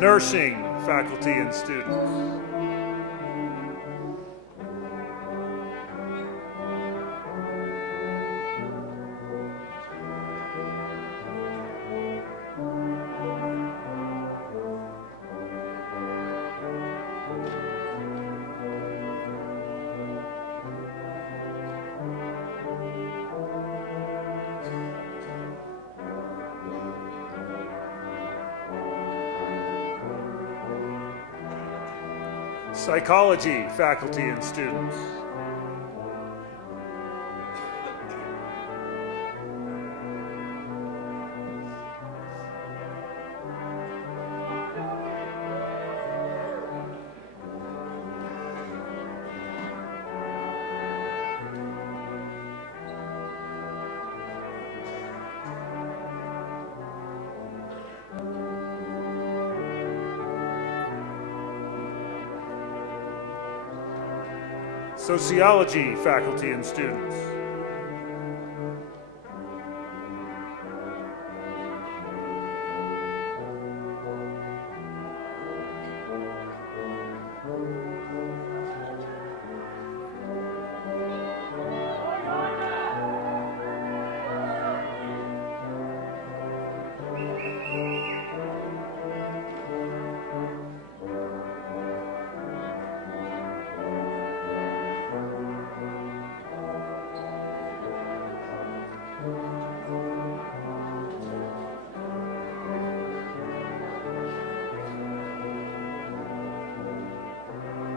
Nursing, faculty and students. Psychology, faculty and students. Sociology, faculty and students.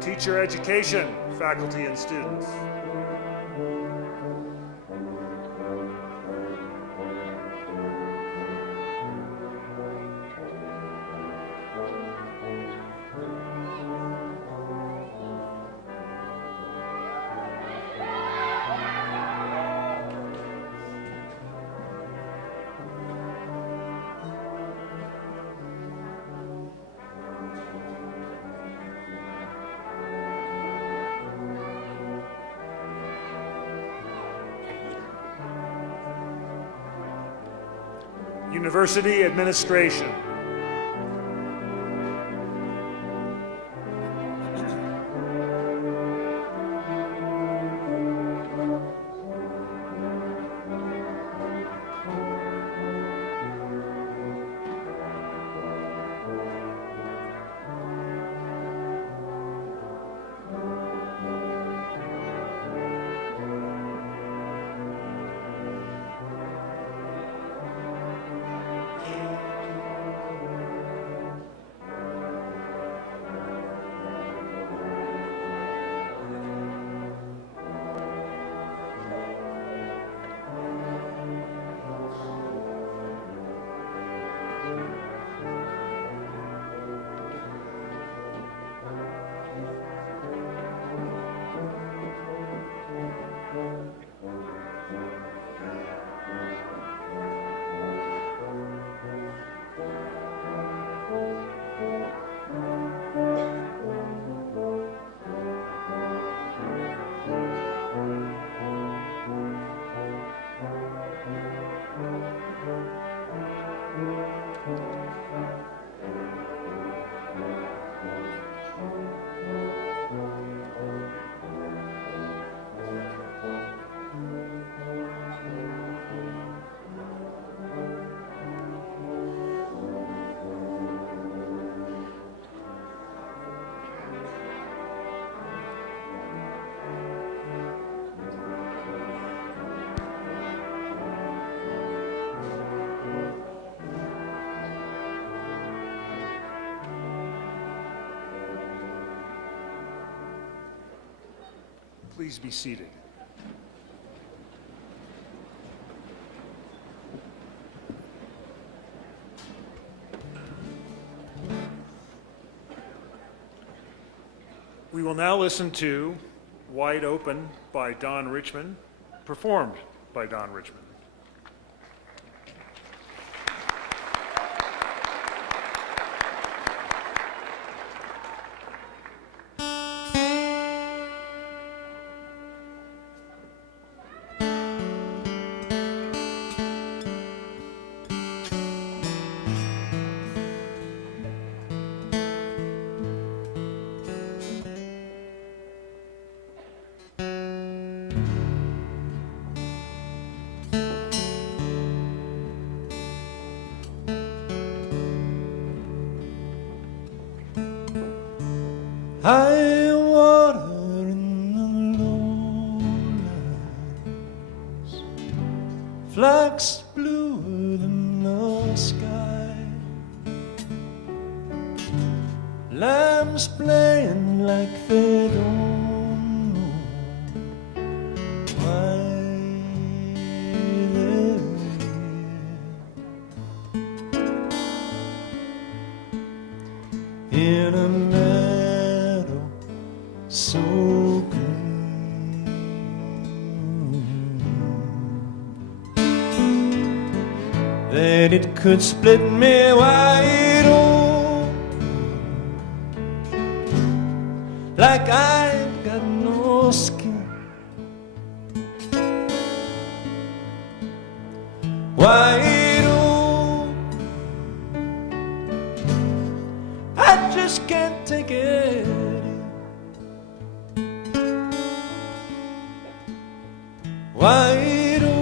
Teacher education, faculty and students. University administration. Please be seated. We will now listen to Wide Open by Don Richmond, performed by Don Richmond. high water in the lowlands, flags bluer than the sky, lambs playing like they don't know why they're here. In a meadow so green that it could split me wide open, like I've got no skin. Wide open, I just can't take it. Wide open,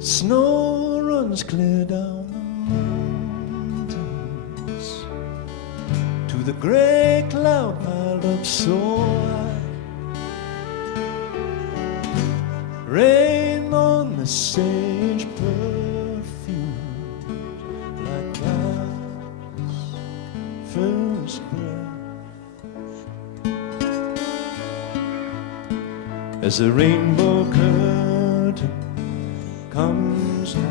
snow runs clear down the mountains to the gray cloud piled up so high, rain on the sage perfume like clouds first breath. As the rainbow curtain comes down,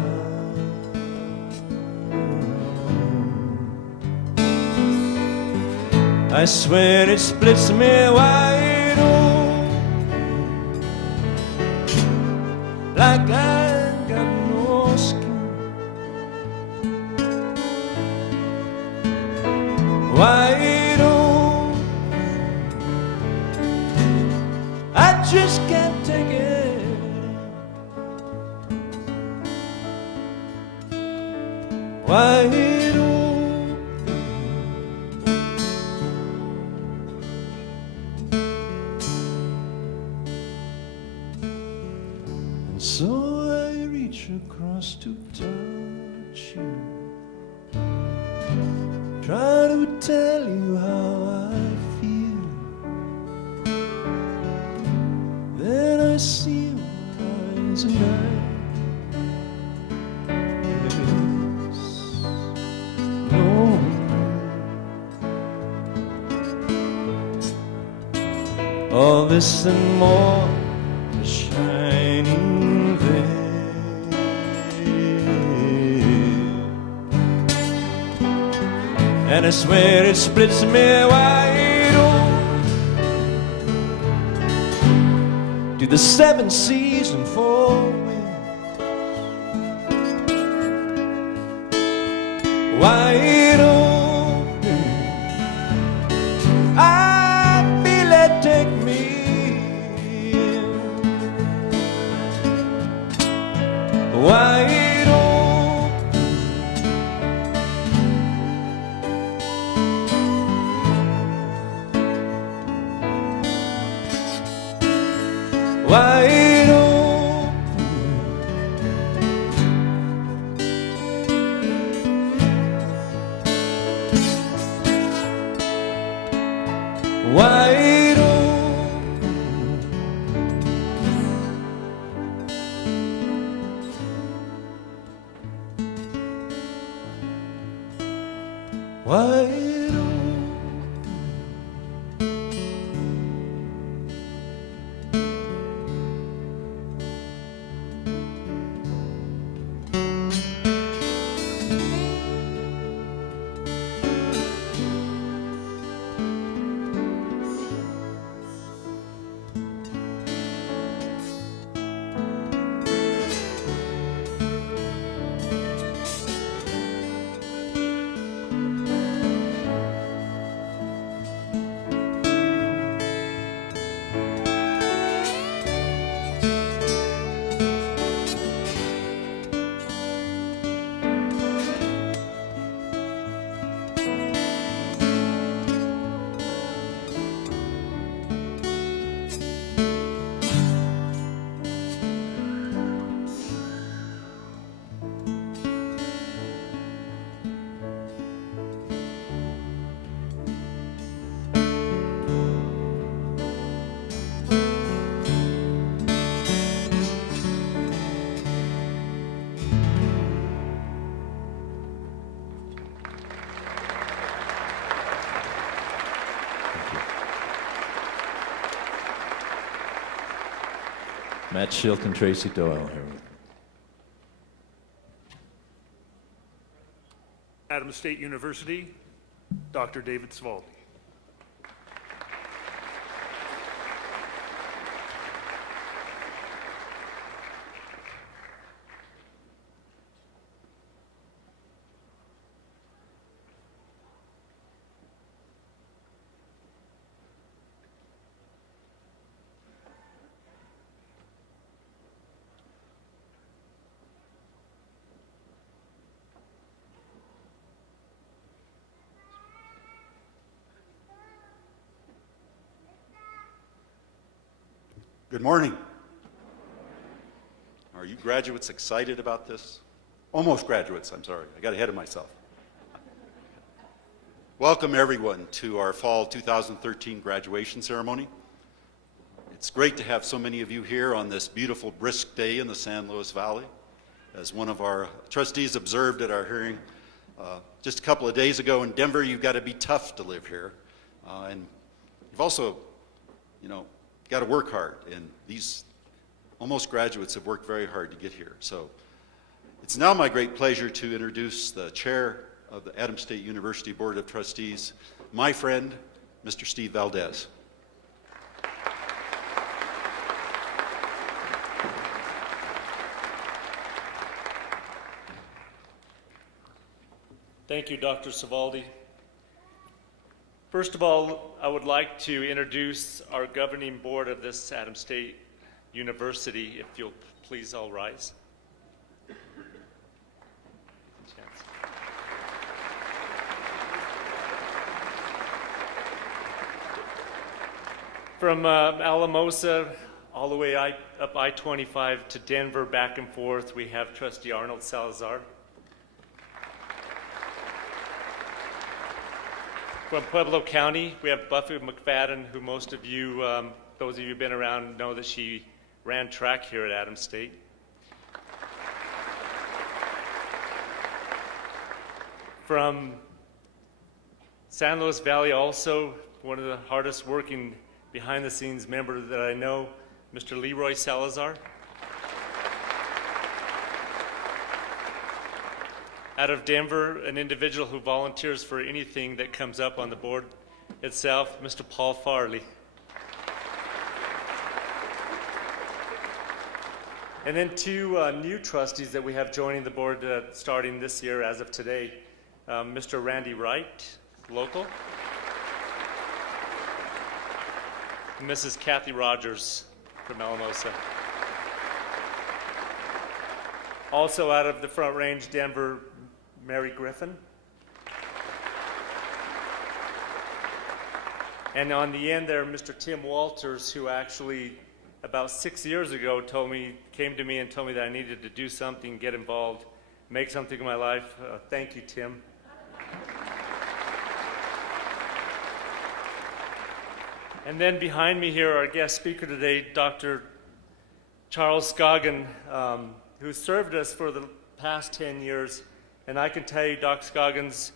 I swear it splits me wide open, like I ain't got no skin. Wide open, I just can't take it. Wide open, and so I reach across to touch you, try to tell you how I feel. Then I see your eyes and all this and more, a shining veil. And I swear it splits me wide open to the seven seas and four winds. Wide open, I feel it take me. Wide open, wide open, wide open. Wide open. Matt Schilt and Tracy Doyle here with me. Adams State University, Dr. David Svaldi. Good morning. Are you graduates excited about this? Almost graduates, I'm sorry. I got ahead of myself. Welcome everyone to our fall 2013 graduation ceremony. It's great to have so many of you here on this beautiful brisk day in the San Luis Valley. As one of our trustees observed at our hearing just a couple of days ago in Denver, you've got to be tough to live here. And you've also, got to work hard, and these almost graduates have worked very hard to get here. So it's now my great pleasure to introduce the chair of the Adams State University Board of Trustees, my friend, Mr. Steve Valdez. Thank you, Dr. Svaldi. First of all, I would like to introduce our governing board of this Adams State University. If you'll please all rise. From Alamosa all the way up I-25 to Denver, back and forth, we have Trustee Arnold Salazar. From Pueblo County, we have Buffy McFadden, who most of you, those of you who've been around, know that she ran track here at Adams State. From San Luis Valley also, one of the hardest working behind the scenes member that I know, Mr. Leroy Salazar. Out of Denver, an individual who volunteers for anything that comes up on the board itself, Mr. Paul Farley. And then two new trustees that we have joining the board starting this year as of today, Mr. Randy Wright, local, and Mrs. Kathy Rogers from Alamosa. Also out of the Front Range, Denver, Mary Griffin. And on the end there, Mr. Tim Walters, who actually about 6 years ago came to me and told me that I needed to do something, get involved, make something of my life. Thank you, Tim. And then behind me here, our guest speaker today, Dr. Charles Scoggin, who served us for the past 10 years. And I can tell you, Dr. Scoggins,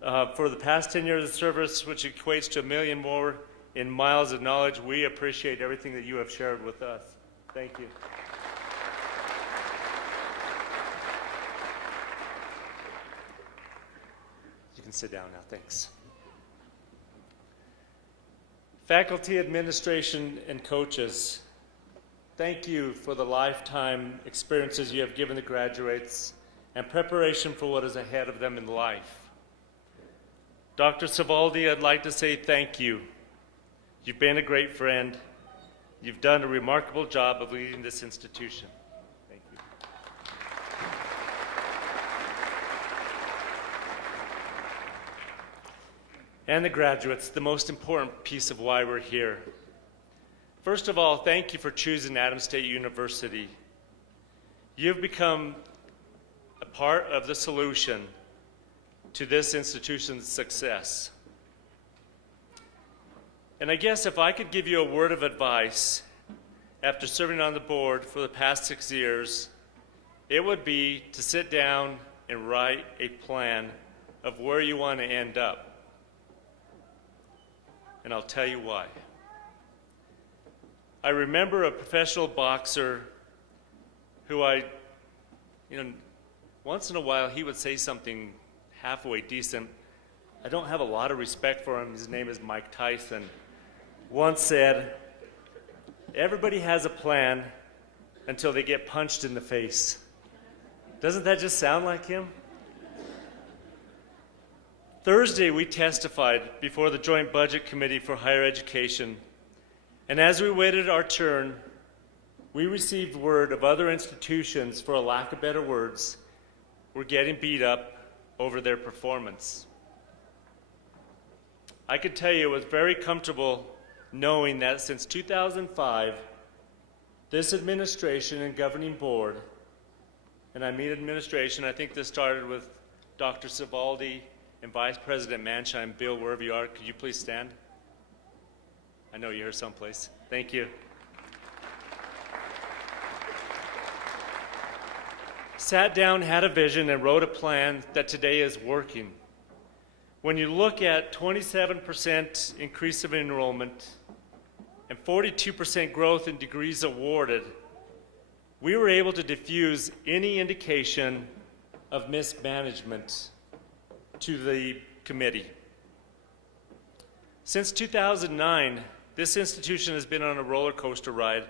for the past 10 years of service, which equates to 1 million more in miles of knowledge, we appreciate everything that you have shared with us. Thank you. You can sit down now, thanks. Faculty, administration, and coaches, thank you for the lifetime experiences you have given the graduates and preparation for what is ahead of them in life. Dr. Svaldi, I'd like to say thank you. You've been a great friend. You've done a remarkable job of leading this institution. Thank you. And the graduates, the most important piece of why we're here. First of all, thank you for choosing Adams State University. You've become a part of the solution to this institution's success. And I guess if I could give you a word of advice after serving on the board for the past 6 years, it would be to sit down and write a plan of where you want to end up. And I'll tell you why. I remember a professional boxer who once in a while he would say something halfway decent. I don't have a lot of respect for him. His name is Mike Tyson. Once said, everybody has a plan until they get punched in the face. Doesn't that just sound like him? Thursday, we testified before the Joint Budget Committee for Higher Education, and as we waited our turn, we received word of other institutions, for a lack of better words, were getting beat up over their performance. I could tell you it was very comfortable knowing that since 2005, this administration and governing board, and I mean administration, I think this started with Dr. Svaldi and Vice President Mansheim. Bill, wherever you are, could you please stand? I know you're here someplace. Thank you. Sat down, had a vision, and wrote a plan that today is working. When you look at 27% increase of enrollment and 42% growth in degrees awarded, we were able to diffuse any indication of mismanagement to the committee. Since 2009, this institution has been on a roller coaster ride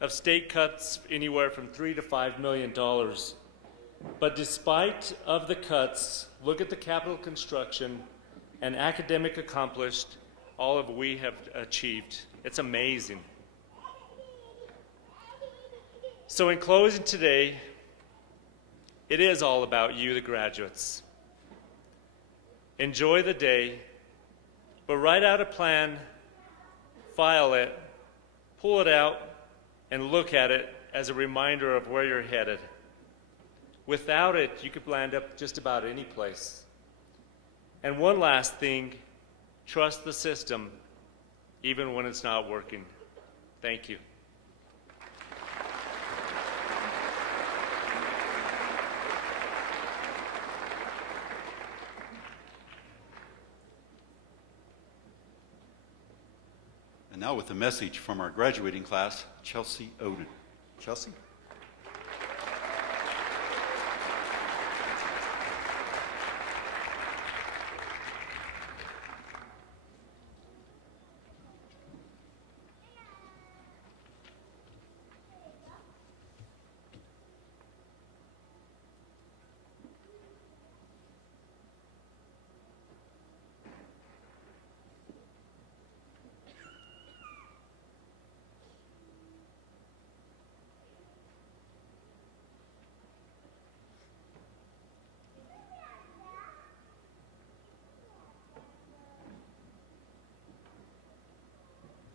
of state cuts anywhere from $3 to $5 million. But despite of the cuts, look at the capital construction and academic accomplished, all of we have achieved. It's amazing. So in closing today, it is all about you, the graduates. Enjoy the day, but write out a plan, file it, pull it out, and look at it as a reminder of where you're headed. Without it, you could land up just about any place. And one last thing, trust the system, even when it's not working. Thank you. And now with a message from our graduating class, Chelsea Oden. Chelsea?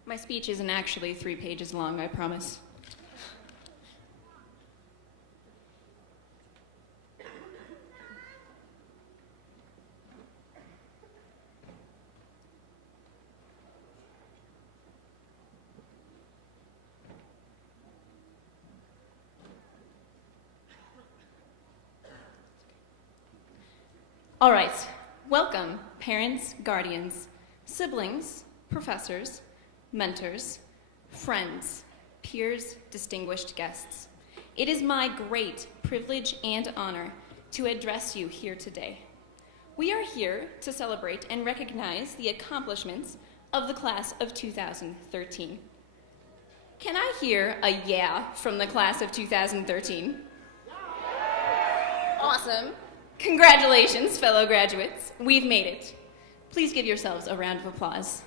My speech isn't actually 3 pages long, I promise. All right, welcome, parents, guardians, siblings, professors, mentors, friends, peers, distinguished guests. It is my great privilege and honor to address you here today. We are here to celebrate and recognize the accomplishments of the class of 2013. Can I hear a yeah from the class of 2013? Awesome. Congratulations, fellow graduates. We've made it. Please give yourselves a round of applause.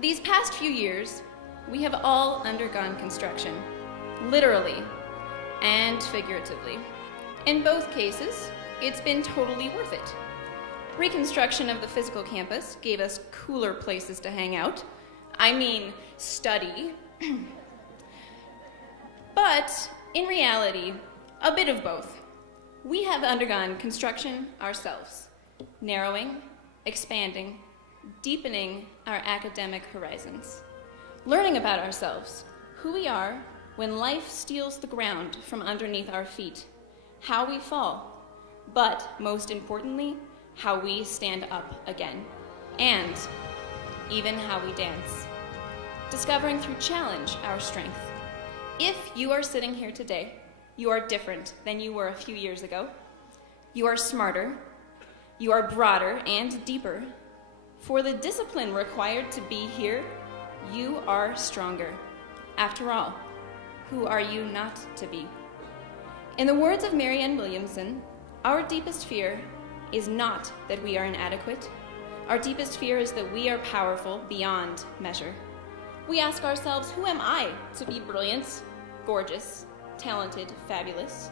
These past few years, we have all undergone construction, literally and figuratively. In both cases, it's been totally worth it. Reconstruction of the physical campus gave us cooler places to hang out. I mean, study. But in reality, a bit of both. We have undergone construction ourselves, narrowing, expanding, deepening our academic horizons, learning about ourselves, who we are when life steals the ground from underneath our feet, how we fall, but most importantly, how we stand up again, and even how we dance. Discovering through challenge our strength. If you are sitting here today, you are different than you were a few years ago. You are smarter, you are broader and deeper. For the discipline required to be here, you are stronger. After all, who are you not to be? In the words of Marianne Williamson, our deepest fear is not that we are inadequate. Our deepest fear is that we are powerful beyond measure. We ask ourselves, who am I to be brilliant, gorgeous, talented, fabulous?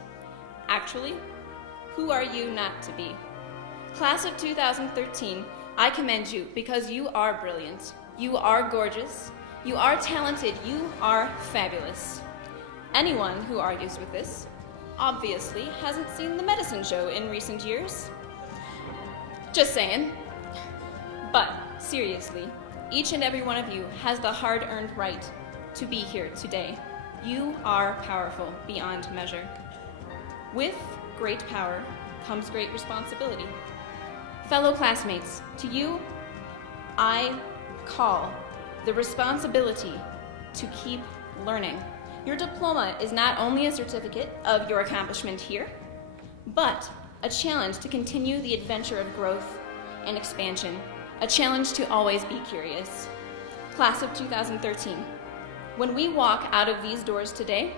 Actually, who are you not to be? Class of 2013, I commend you because you are brilliant, you are gorgeous, you are talented, you are fabulous. Anyone who argues with this obviously hasn't seen the medicine show in recent years. Just saying. But seriously, each and every one of you has the hard-earned right to be here today. You are powerful beyond measure. With great power comes great responsibility. Fellow classmates, to you, I call the responsibility to keep learning. Your diploma is not only a certificate of your accomplishment here, but a challenge to continue the adventure of growth and expansion, a challenge to always be curious. Class of 2013, when we walk out of these doors today,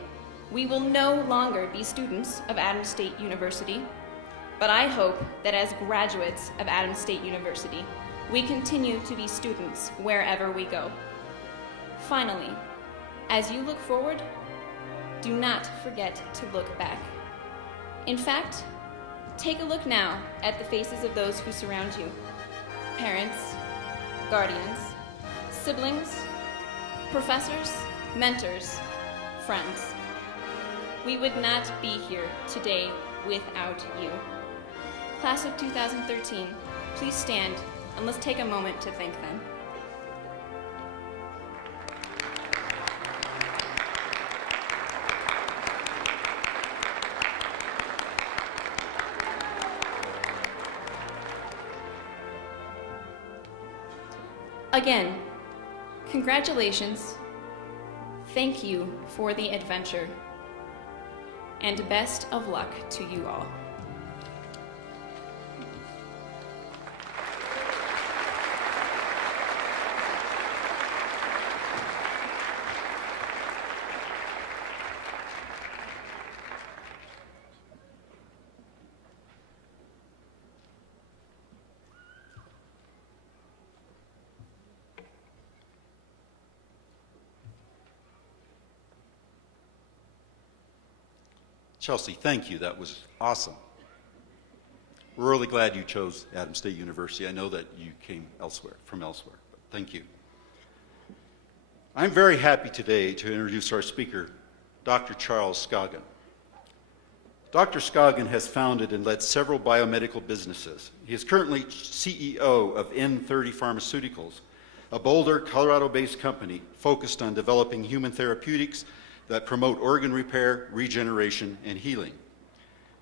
we will no longer be students of Adams State University, but I hope that as graduates of Adams State University, we continue to be students wherever we go. Finally, as you look forward, do not forget to look back. In fact, take a look now at the faces of those who surround you. Parents, guardians, siblings, professors, mentors, friends. We would not be here today without you. Class of 2013, please stand and let's take a moment to thank them. Again, congratulations, thank you for the adventure, and best of luck to you all. Chelsea, thank you. That was awesome. We're really glad you chose Adams State University. I know that you came from elsewhere, but thank you. I'm very happy today to introduce our speaker, Dr. Charles Scoggin. Dr. Scoggin has founded and led several biomedical businesses. He is currently CEO of N30 Pharmaceuticals, a Boulder, Colorado-based company focused on developing human therapeutics that promote organ repair, regeneration, and healing.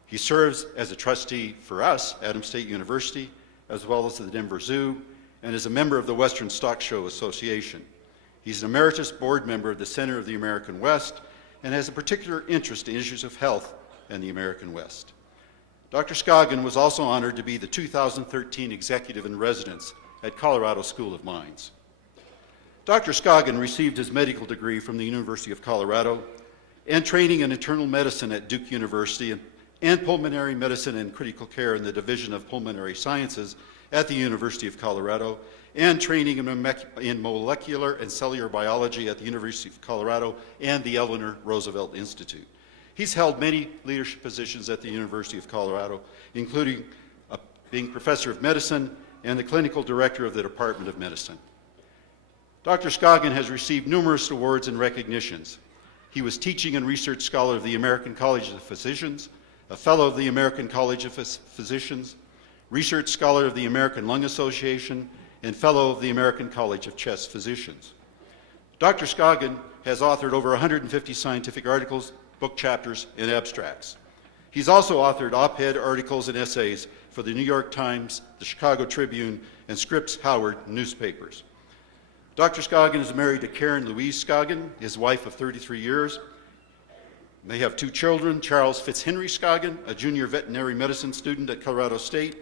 He serves as a trustee for us, Adams State University, as well as the Denver Zoo, and is a member of the Western Stock Show Association. He's an emeritus board member of the Center of the American West and has a particular interest in issues of health and the American West. Dr. Scoggin was also honored to be the 2013 Executive in Residence at Colorado School of Mines. Dr. Scoggin received his medical degree from the University of Colorado and training in internal medicine at Duke University and pulmonary medicine and critical care in the Division of Pulmonary Sciences at the University of Colorado and training in molecular and cellular biology at the University of Colorado and the Eleanor Roosevelt Institute. He's held many leadership positions at the University of Colorado, including being professor of medicine and the clinical director of the Department of Medicine. Dr. Scoggin has received numerous awards and recognitions. He was teaching and research scholar of the American College of Physicians, a fellow of the American College of Physicians, research scholar of the American Lung Association, and fellow of the American College of Chest Physicians. Dr. Scoggin has authored over 150 scientific articles, book chapters, and abstracts. He's also authored op-ed articles and essays for the New York Times, the Chicago Tribune, and Scripps Howard newspapers. Dr. Scoggin is married to Karen Louise Scoggin, his wife of 33 years. They have 2 children, Charles Fitzhenry Scoggin, a junior veterinary medicine student at Colorado State,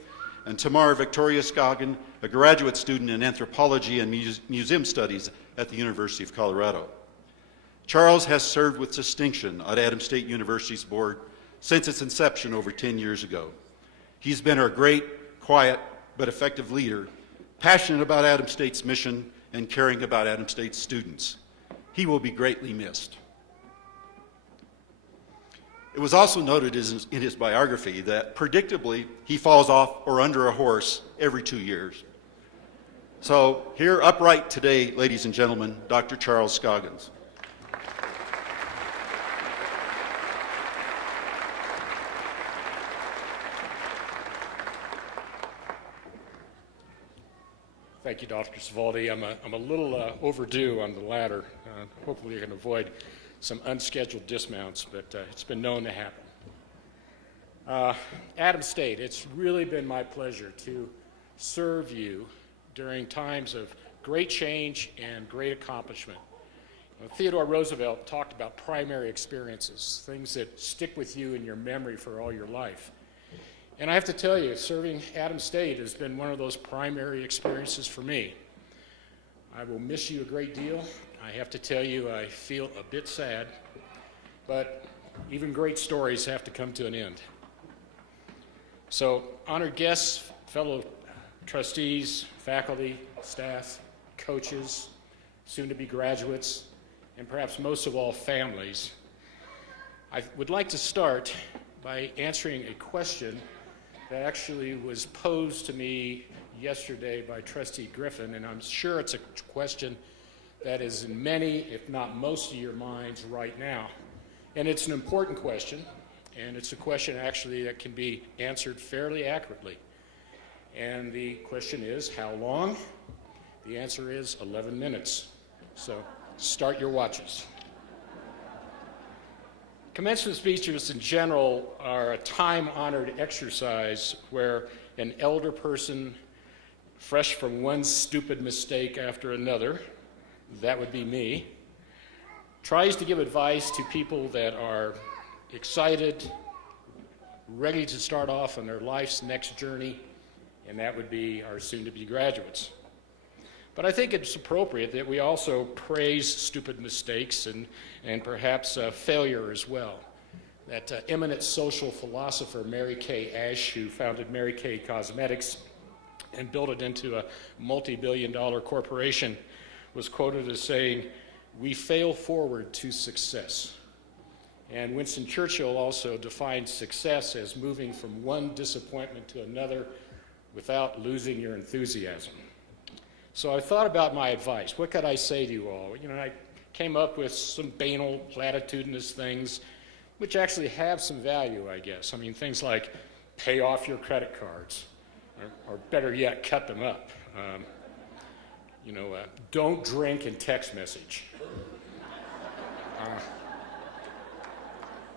and Tamar Victoria Scoggin, a graduate student in anthropology and museum studies at the University of Colorado. Charles has served with distinction on Adams State University's board since its inception over 10 years ago. He's been our great, quiet, but effective leader, passionate about Adams State's mission and caring about Adams State's students. He will be greatly missed. It was also noted in his biography that, predictably, he falls off or under a horse every 2 years. So, here upright today, ladies and gentlemen, Dr. Charles Scoggins. Thank you, Dr. Svaldi. I'm a little overdue on the ladder. Hopefully you can avoid some unscheduled dismounts, but it's been known to happen. Adams State, it's really been my pleasure to serve you during times of great change and great accomplishment. Theodore Roosevelt talked about primary experiences, things that stick with you in your memory for all your life. And I have to tell you, serving Adams State has been one of those primary experiences for me. I will miss you a great deal. I have to tell you, I feel a bit sad, but even great stories have to come to an end. So, honored guests, fellow trustees, faculty, staff, coaches, soon-to-be graduates, and perhaps most of all, families, I would like to start by answering a question that actually was posed to me yesterday by Trustee Griffin, and I'm sure it's a question that is in many, if not most of your minds right now. And it's an important question, and it's a question actually that can be answered fairly accurately. And the question is, how long? The answer is 11 minutes. So start your watches. Commencement speeches in general are a time-honored exercise where an elder person, fresh from one stupid mistake after another, that would be me, tries to give advice to people that are excited, ready to start off on their life's next journey, and that would be our soon-to-be graduates. But I think it's appropriate that we also praise stupid mistakes and perhaps failure as well. That eminent social philosopher Mary Kay Ash, who founded Mary Kay Cosmetics and built it into a multi-billion-dollar corporation, was quoted as saying, "We fail forward to success." And Winston Churchill also defined success as moving from one disappointment to another without losing your enthusiasm. So I thought about my advice. What could I say to you all? I came up with some banal, platitudinous things, which actually have some value, I guess. I mean, things like pay off your credit cards, or better yet, cut them up. Don't drink and text message.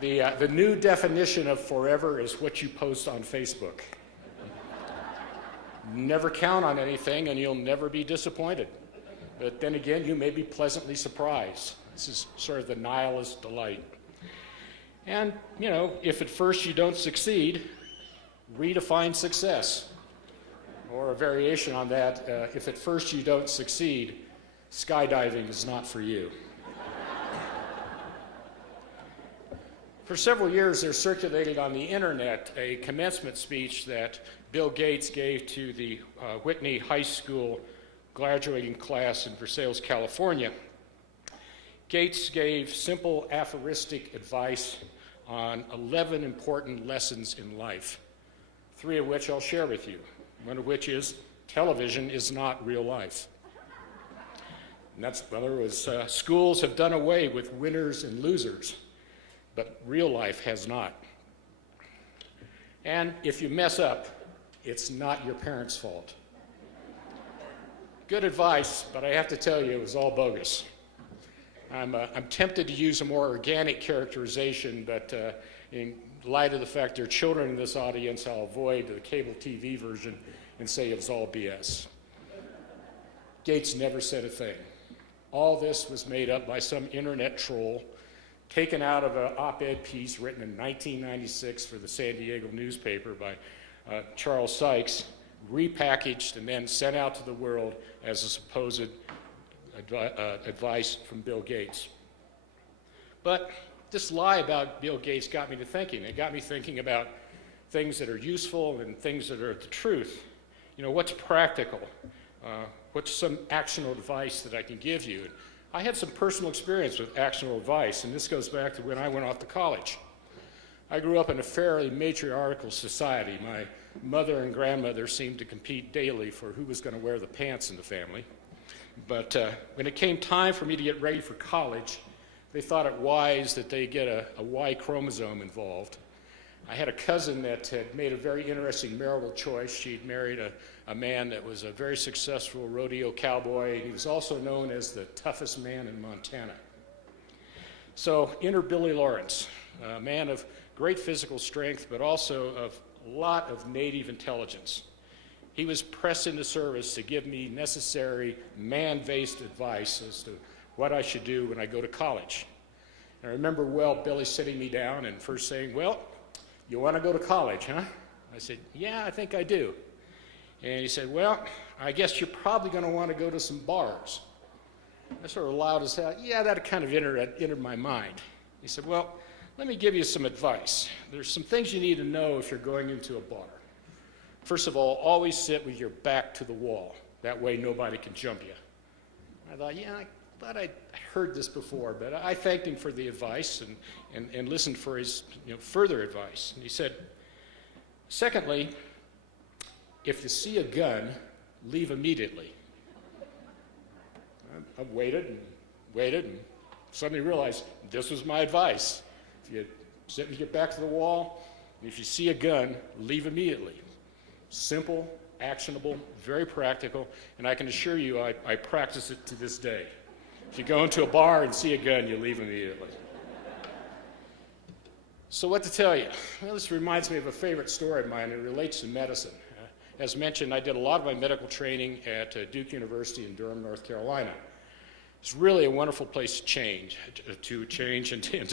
The new definition of forever is what you post on Facebook. Never count on anything and you'll never be disappointed. But then again, you may be pleasantly surprised. This is sort of the nihilist delight. And, if at first you don't succeed, redefine success. Or a variation on that, if at first you don't succeed, skydiving is not for you. For several years, there circulated on the internet a commencement speech that Bill Gates gave to the Whitney High School graduating class in Versailles, California. Gates gave simple aphoristic advice on 11 important lessons in life, 3 of which I'll share with you, one of which is television is not real life. And that's whether it was schools have done away with winners and losers, but real life has not. And if you mess up, it's not your parents' fault. Good advice, but I have to tell you, it was all bogus. I'm tempted to use a more organic characterization, but in light of the fact there are children in this audience, I'll avoid the cable TV version and say it was all BS. Gates never said a thing. All this was made up by some internet troll, taken out of an op-ed piece written in 1996 for the San Diego newspaper by Charles Sykes, repackaged and then sent out to the world as a supposed advice from Bill Gates. But this lie about Bill Gates got me to thinking. It got me thinking about things that are useful and things that are the truth. You know, what's practical? What's some actionable advice that I can give you? I had some personal experience with actionable advice, and this goes back to when I went off to college. I grew up in a fairly matriarchal society. My mother and grandmother seemed to compete daily for who was going to wear the pants in the family. But when it came time for me to get ready for college, they thought it wise that they get a Y chromosome involved. I had a cousin that had made a very interesting marital choice. She'd married a man that was a very successful rodeo cowboy. He was also known as the toughest man in Montana. So enter Billy Lawrence, a man of great physical strength, but also of a lot of native intelligence. He was pressed into service to give me necessary man-based advice as to what I should do when I go to college. And I remember well Billy sitting me down and first saying, "Well, you want to go to college, huh?" I said, "Yeah, I think I do." And he said, "Well, I guess you're probably going to want to go to some bars." I sort of loud as hell, "Yeah, that kind of entered my mind." He said, "Well, let me give you some advice. There's some things you need to know if you're going into a bar. First of all, always sit with your back to the wall. That way nobody can jump you." I thought, yeah, I thought I'd heard this before, but I thanked him for the advice and listened for his further advice. And he said, "Secondly, if you see a gun, leave immediately." I waited and suddenly realized this was my advice. If you sit with your back to the wall, and if you see a gun, leave immediately. Simple, actionable, very practical, and I can assure you I practice it to this day. If you go into a bar and see a gun, you leave immediately. So what to tell you? Well, this reminds me of a favorite story of mine. It relates to medicine. As mentioned, I did a lot of my medical training at Duke University in Durham, North Carolina. It's really a wonderful place to change and to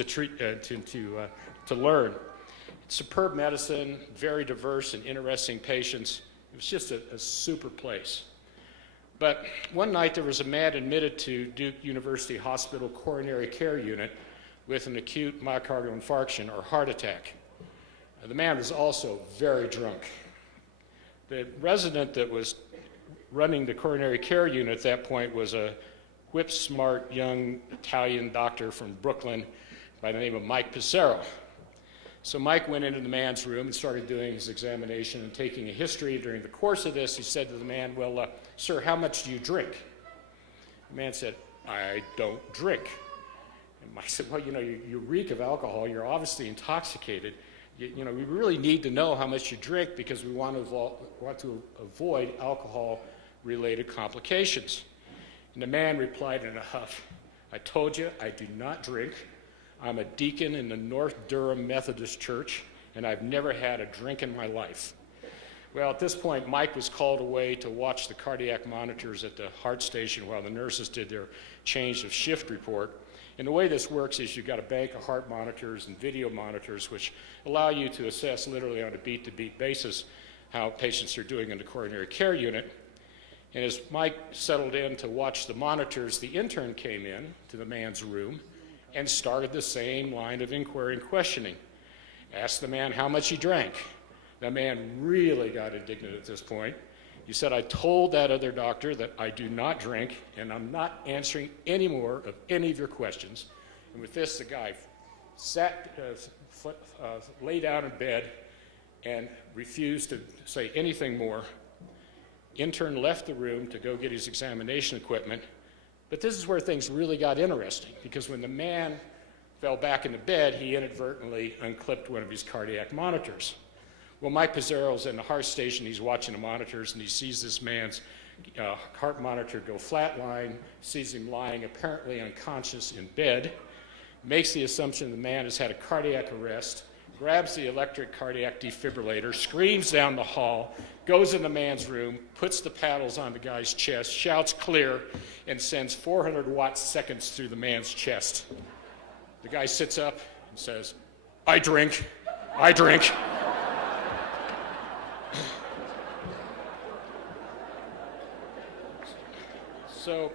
treat, to learn. It's superb medicine, very diverse and interesting patients. It was just a super place. But one night there was a man admitted to Duke University Hospital coronary care unit with an acute myocardial infarction or heart attack. The man was also very drunk. The resident that was running the coronary care unit at that point was a whip-smart young Italian doctor from Brooklyn by the name of Mike Pissarro. So Mike went into the man's room and started doing his examination and taking a history. During the course of this, he said to the man, "Well, sir, how much do you drink?" The man said, "I don't drink." And Mike said, "Well, you reek of alcohol. You're obviously intoxicated. We really need to know how much you drink because we want to avoid alcohol-related complications." And the man replied in a huff, "I told you I do not drink. I'm a deacon in the North Durham Methodist Church, and I've never had a drink in my life." Well, at this point, Mike was called away to watch the cardiac monitors at the heart station while the nurses did their change of shift report. And the way this works is you've got a bank of heart monitors and video monitors which allow you to assess literally on a beat-to-beat basis how patients are doing in the coronary care unit. And as Mike settled in to watch the monitors, the intern came in to the man's room and started the same line of inquiry and questioning. Asked the man how much he drank. The man really got indignant at this point. He said, "I told that other doctor that I do not drink, and I'm not answering any more of any of your questions." And with this, the guy lay down in bed and refused to say anything more. Intern left the room to go get his examination equipment. But this is where things really got interesting, because when the man fell back into bed, he inadvertently unclipped one of his cardiac monitors. Well, Mike Pissarro's in the heart station. He's watching the monitors, and he sees this man's heart monitor go flatline, sees him lying apparently unconscious in bed, makes the assumption the man has had a cardiac arrest, grabs the electric cardiac defibrillator, screams down the hall, goes in the man's room, puts the paddles on the guy's chest, shouts clear, and sends 400 watt seconds through the man's chest. The guy sits up and says, I drink. So,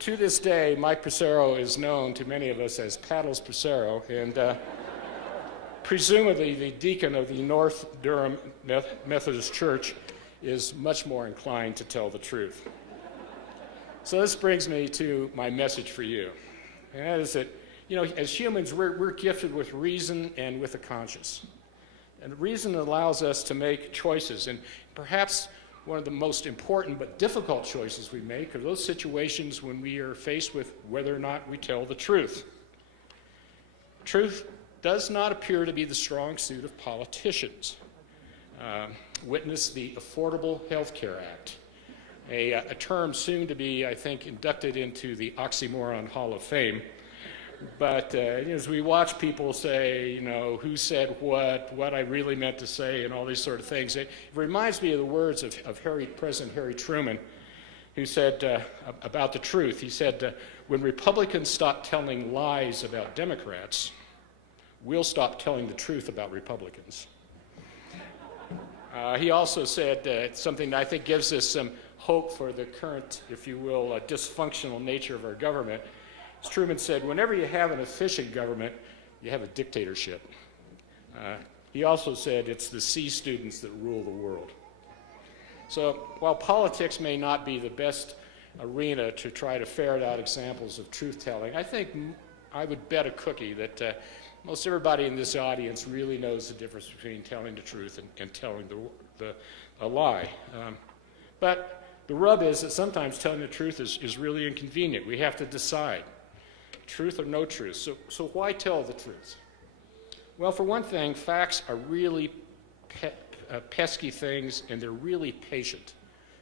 to this day, Mike Passero is known to many of us as Paddles Passero, and presumably the deacon of the North Durham Methodist Church is much more inclined to tell the truth. So this brings me to my message for you, and that is that, as humans, we're gifted with reason and with a conscience. And reason allows us to make choices, and perhaps one of the most important but difficult choices we make are those situations when we are faced with whether or not we tell the truth. Truth does not appear to be the strong suit of politicians. Witness the Affordable Health Care Act, a term soon to be, I think, inducted into the Oxymoron Hall of Fame. But as we watch people say, who said what I really meant to say, and all these sort of things, it reminds me of the words of President Harry Truman, who said about the truth. He said, when Republicans stop telling lies about Democrats, we'll stop telling the truth about Republicans. He also said something that I think gives us some hope for the current, if you will, dysfunctional nature of our government. As Truman said, whenever you have an efficient government, you have a dictatorship. He also said it's the C students that rule the world. So while politics may not be the best arena to try to ferret out examples of truth-telling, I think I would bet a cookie that most everybody in this audience really knows the difference between telling the truth and telling a lie. But the rub is that sometimes telling the truth is really inconvenient. We have to decide. Truth or no truth. So why tell the truth? Well, for one thing, facts are really pesky things, and they're really patient.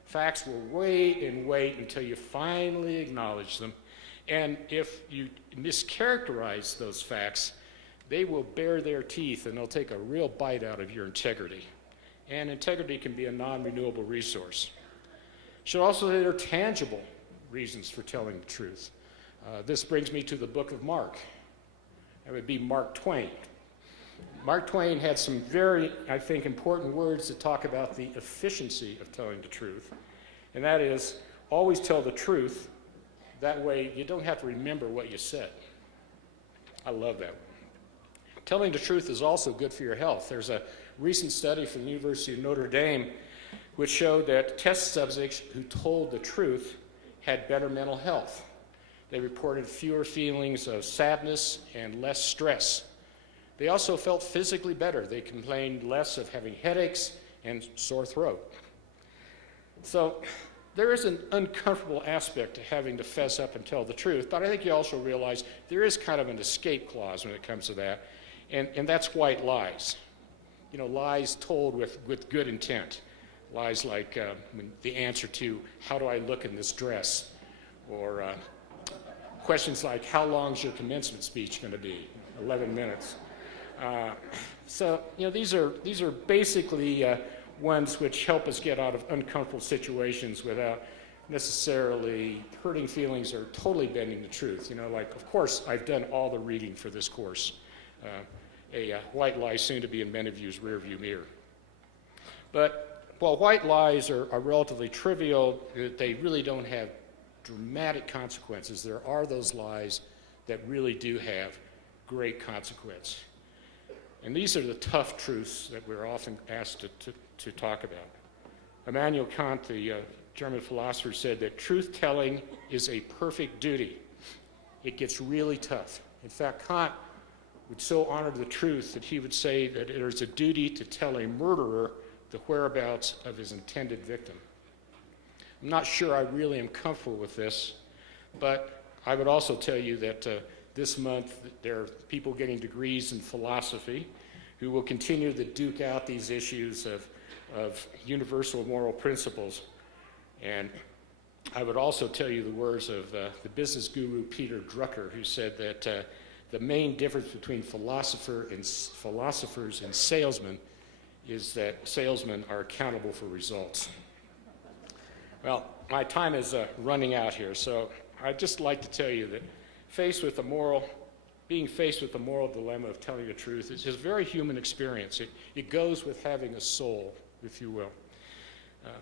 Facts will wait and wait until you finally acknowledge them. And if you mischaracterize those facts, they will bare their teeth and they'll take a real bite out of your integrity. And integrity can be a non-renewable resource. Should also say there are tangible reasons for telling the truth. This brings me to the book of Mark. That would be Mark Twain. Mark Twain had some very, I think, important words to talk about the efficiency of telling the truth. And that is, always tell the truth. That way you don't have to remember what you said. I love that one. Telling the truth is also good for your health. There's a recent study from the University of Notre Dame which showed that test subjects who told the truth had better mental health. They reported fewer feelings of sadness and less stress. They also felt physically better. They complained less of having headaches and sore throat. So there is an uncomfortable aspect to having to fess up and tell the truth, but I think you also realize there is kind of an escape clause when it comes to that, and that's white lies. Lies told with good intent. Lies like the answer to, how do I look in this dress? Or questions like, how long is your commencement speech going to be? 11 minutes. These are basically ones which help us get out of uncomfortable situations without necessarily hurting feelings or totally bending the truth. Of course, I've done all the reading for this course. A white lie soon to be in many of you's rearview mirror. But while white lies are relatively trivial, they really don't have dramatic consequences. There are those lies that really do have great consequence. And these are the tough truths that we're often asked to talk about. Immanuel Kant, the German philosopher, said that truth-telling is a perfect duty. It gets really tough. In fact, Kant would so honor the truth that he would say that it is a duty to tell a murderer the whereabouts of his intended victim. I'm not sure I really am comfortable with this, but I would also tell you that this month there are people getting degrees in philosophy who will continue to duke out these issues of universal moral principles. And I would also tell you the words of the business guru Peter Drucker, who said that the main difference between philosophers and salesmen is that salesmen are accountable for results. Well, my time is running out here, so I'd just like to tell you that being faced with the moral dilemma of telling the truth is a very human experience. It goes with having a soul, if you will.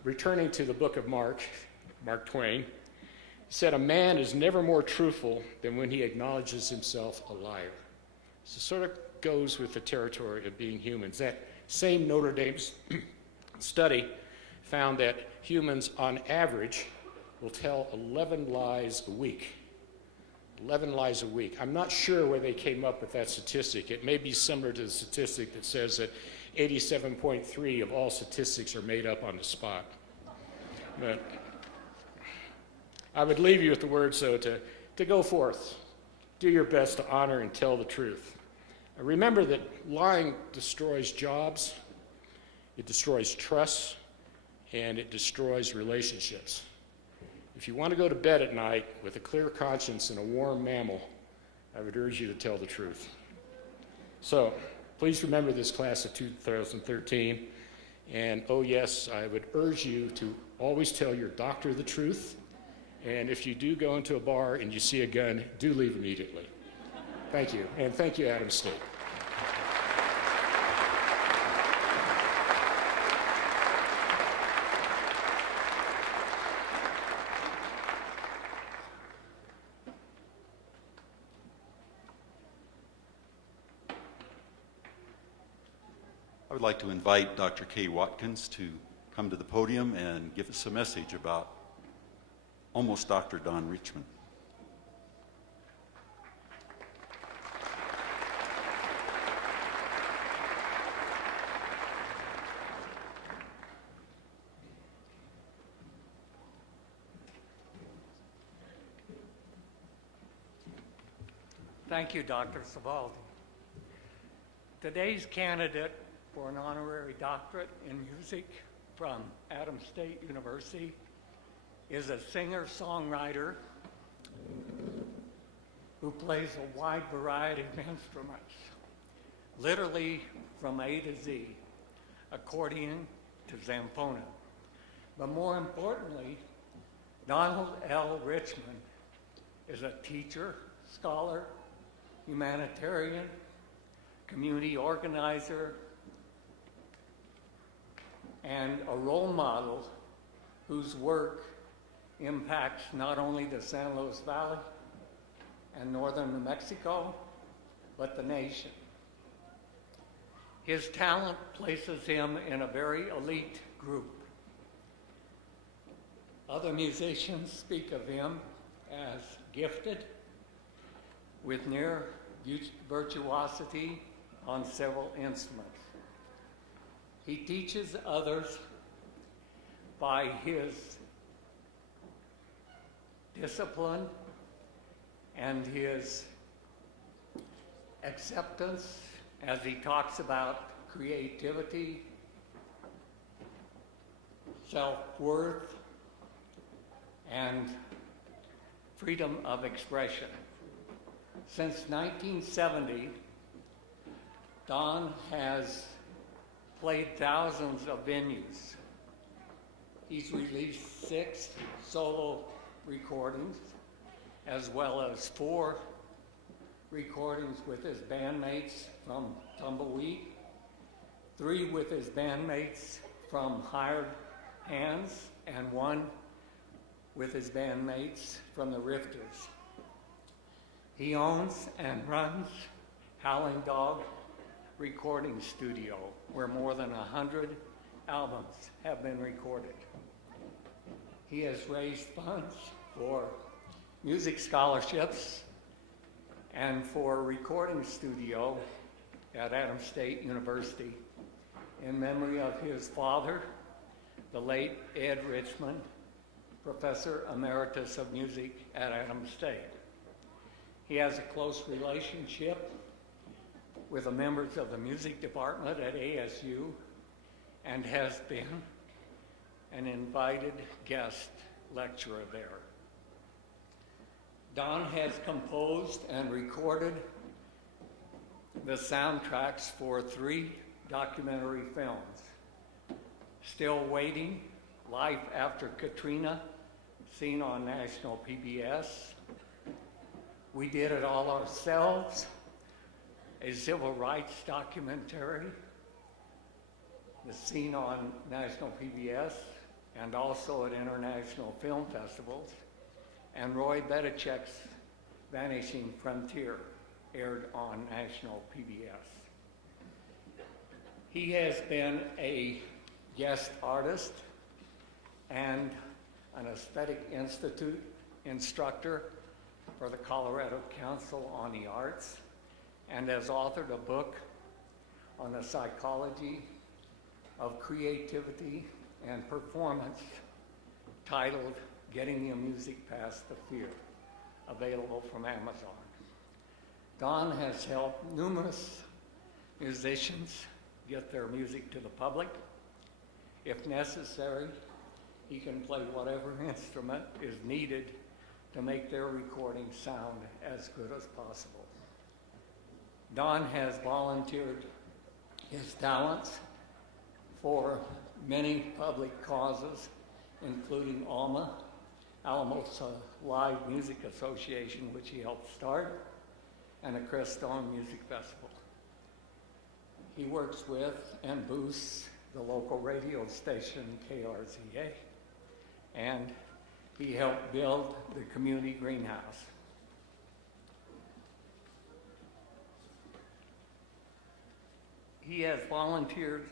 Returning to the book of Mark Twain, said, "A man is never more truthful than when he acknowledges himself a liar." So it sort of goes with the territory of being humans. That same Notre Dame study found that humans, on average, will tell 11 lies a week. 11 lies a week. I'm not sure where they came up with that statistic. It may be similar to the statistic that says that 87.3 of all statistics are made up on the spot. But I would leave you with the words, though, to go forth. Do your best to honor and tell the truth. Remember that lying destroys jobs, it destroys trust, and it destroys relationships. If you want to go to bed at night with a clear conscience and a warm mammal, I would urge you to tell the truth. So, please remember this class of 2013. And oh yes, I would urge you to always tell your doctor the truth. And if you do go into a bar and you see a gun, do leave immediately. Thank you. And thank you, Adams State. I would like to invite Dr. Kay Watkins to come to the podium and give us a message about almost Dr. Don Richmond. Thank you, Dr. Svaldi. Today's candidate for an honorary doctorate in music from Adams State University is a singer-songwriter who plays a wide variety of instruments, literally from A to Z, accordion to zampona. But more importantly, Donald L. Richmond is a teacher, scholar, humanitarian, community organizer, and a role model whose work impacts not only the San Luis Valley and northern New Mexico, but the nation. His talent places him in a very elite group. Other musicians speak of him as gifted, with near virtuosity on several instruments. He teaches others by his discipline and his acceptance as he talks about creativity, self-worth, and freedom of expression. Since 1970, Don has played thousands of venues. He's released 6 solo recordings, as well as 4 recordings with his bandmates from Tumbleweed, 3 with his bandmates from Hired Hands, and 1 with his bandmates from the Rifters. He owns and runs Howling Dog Recording Studio, where more than 100 albums have been recorded. He has raised funds for music scholarships and for a recording studio at Adams State University in memory of his father, the late Ed Richmond, Professor Emeritus of Music at Adams State. He has a close relationship with the members of the music department at ASU and has been an invited guest lecturer there. Don has composed and recorded the soundtracks for 3 documentary films: Still Waiting, Life After Katrina, seen on national PBS; We Did It All Ourselves, a civil rights documentary, that's seen on national PBS and also at international film festivals; and Roy Bedachek's Vanishing Frontier, aired on national PBS. He has been a guest artist and an Aesthetic Institute instructor for the Colorado Council on the Arts, and has authored a book on the psychology of creativity and performance titled Getting Your Music Past the Fear, available from Amazon. Don has helped numerous musicians get their music to the public. If necessary, he can play whatever instrument is needed to make their recording sound as good as possible. Don has volunteered his talents for many public causes, including Alma, Alma's Live Music Association, which he helped start, and the Crestone Music Festival. He works with and boosts the local radio station KRZA, and he helped build the community greenhouse. He has volunteered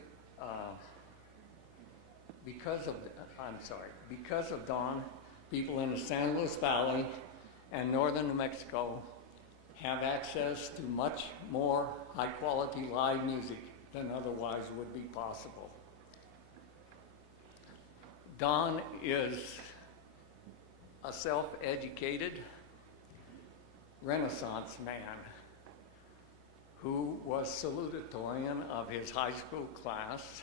because of Don, people in the San Luis Valley and northern New Mexico have access to much more high-quality live music than otherwise would be possible. Don is a self-educated Renaissance man who was salutatorian of his high school class,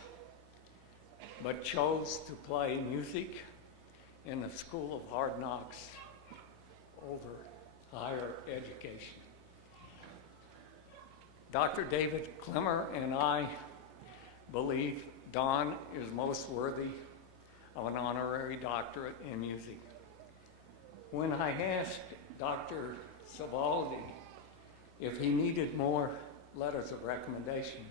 but chose to play music in the School of Hard Knocks over higher education. Dr. David Klemmer and I believe Don is most worthy of an honorary doctorate in music. When I asked Dr. Svaldi if he needed more letters of recommendation,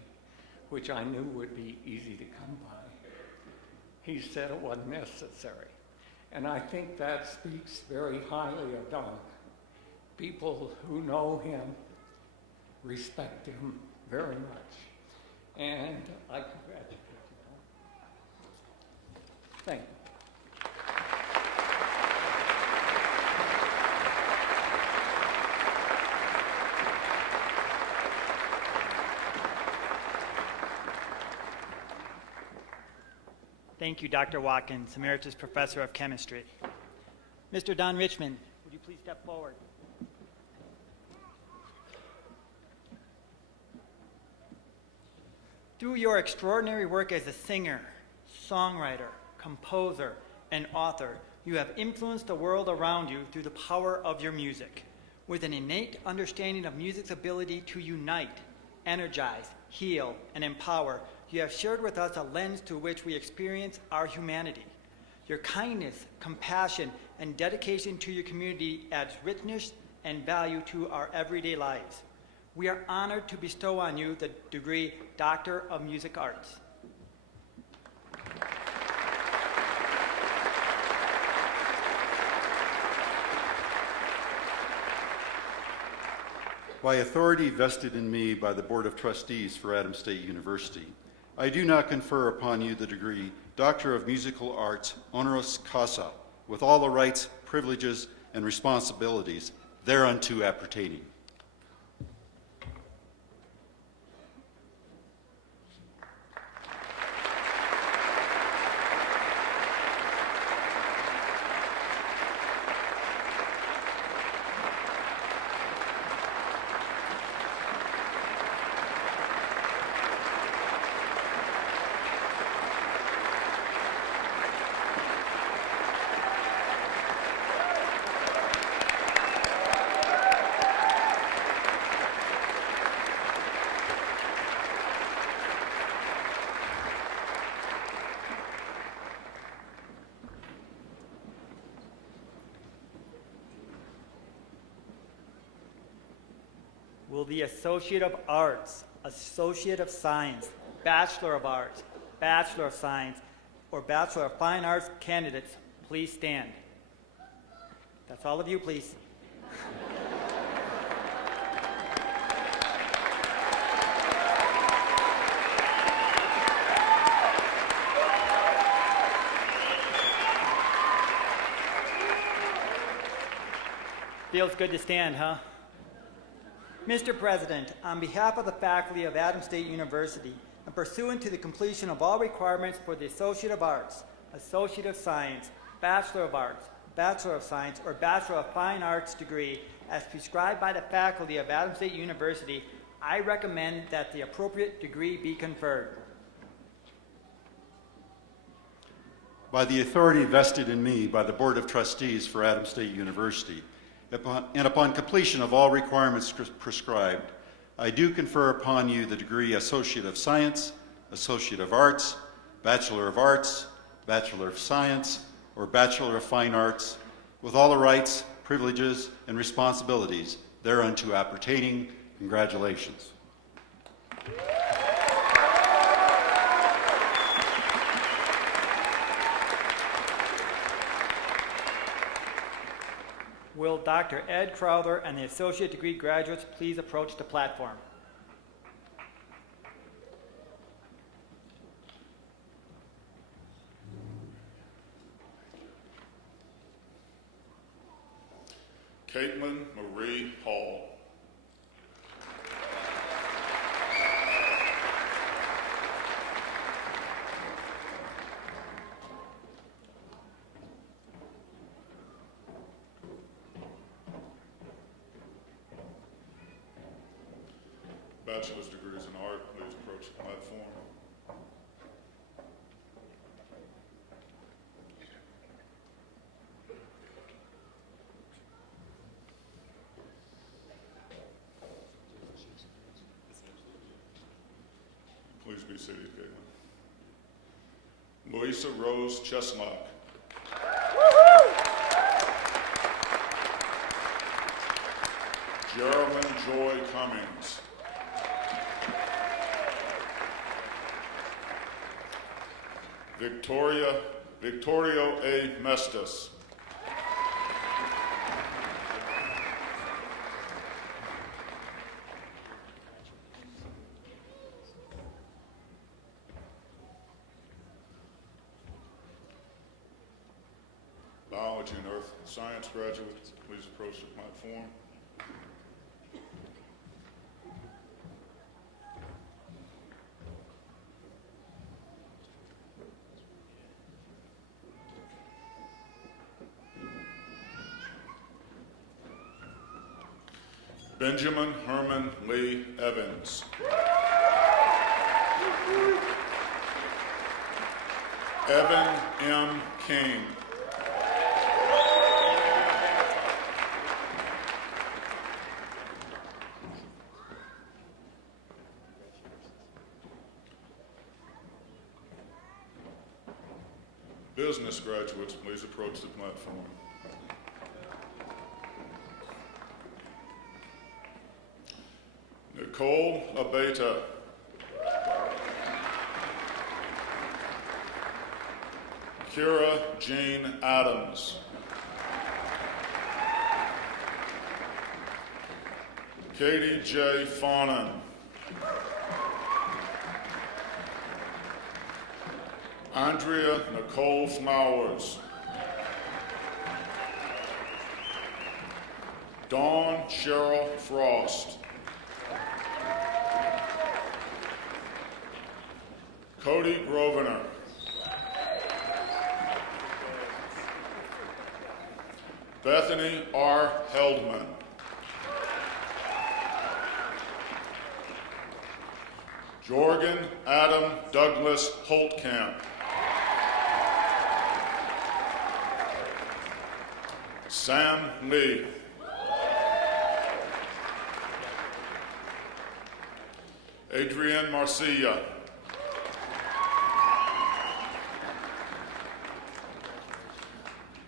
which I knew would be easy to come by, he said it wasn't necessary. And I think that speaks very highly of Don. People who know him respect him very much. And I congratulate you. Thank you. Thank you, Dr. Watkins, Emeritus Professor of Chemistry. Mr. Don Richmond, would you please step forward? Through your extraordinary work as a singer, songwriter, composer, and author, you have influenced the world around you through the power of your music. With an innate understanding of music's ability to unite, energize, heal, and empower, you have shared with us a lens through which we experience our humanity. Your kindness, compassion, and dedication to your community adds richness and value to our everyday lives. We are honored to bestow on you the degree Doctor of Music Arts. By authority vested in me by the Board of Trustees for Adams State University, I do not confer upon you the degree Doctor of Musical Arts honoris causa, with all the rights, privileges, and responsibilities thereunto appertaining. will the Associate of Arts, Associate of Science, Bachelor of Arts, Bachelor of Science, or Bachelor of Fine Arts candidates please stand? That's all of you, please. Feels good to stand, huh? Mr. President, on behalf of the faculty of Adams State University, and pursuant to the completion of all requirements for the Associate of Arts, Associate of Science, Bachelor of Arts, Bachelor of Science, or Bachelor of Fine Arts degree as prescribed by the faculty of Adams State University, I recommend that the appropriate degree be conferred. By the authority vested in me by the Board of Trustees for Adams State University, and upon completion of all requirements prescribed, I do confer upon you the degree Associate of Science, Associate of Arts, Bachelor of Arts, Bachelor of Science, or Bachelor of Fine Arts, with all the rights, privileges, and responsibilities thereunto appertaining. Congratulations. Will Dr. Ed Crowther and the associate degree graduates please approach the platform? Caitlin Marie Hall. Bachelor's degrees in art, please approach the platform. Please be seated, Caitlin. Louisa Rose Cheslock. Geraldine Joy Cummings. Victorio A. Mestis. Biology and Earth Science graduates, please approach the platform. Benjamin Herman Lee Evans. Evan M. King. Business graduates, please approach the platform. Nicole Abeta. Kira Jean Adams. Katie J. Fawnin. Andrea Nicole Flowers. Dawn Cheryl Frost. Cody Grosvenor. Bethany R. Heldman. Jorgen Adam Douglas Holtkamp. Sam Lee. Adrienne Marcia.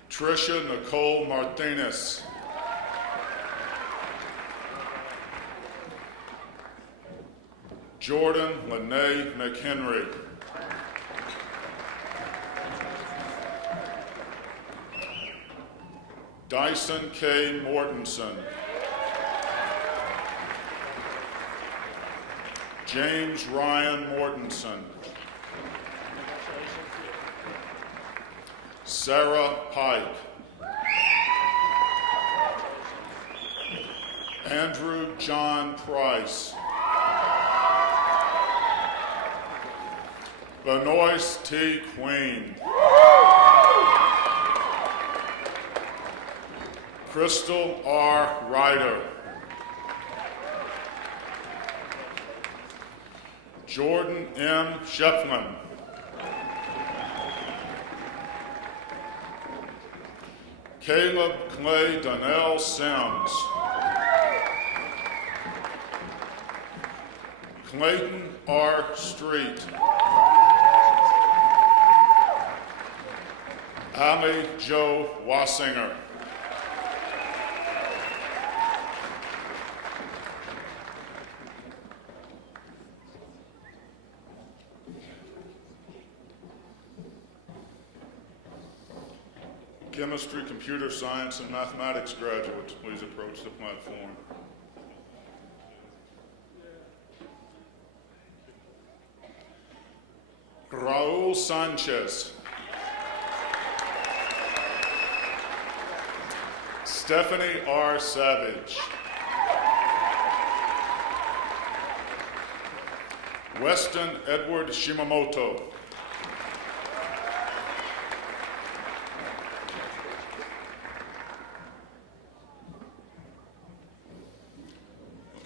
Tricia Nicole Martinez. Jordan Lene McHenry. Dyson K. Mortensen. James Ryan Mortensen. Sarah Pike. Andrew John Price. Benoist T. Queen. Crystal R. Ryder. Jordan M. Shefflin. Caleb Clay Donnell Sims. Clayton R. Street. Ali Joe Wassinger. Chemistry, computer science, and mathematics graduates, please approach the platform. Raul Sanchez. Stephanie R. Savage. Weston Edward Shimamoto.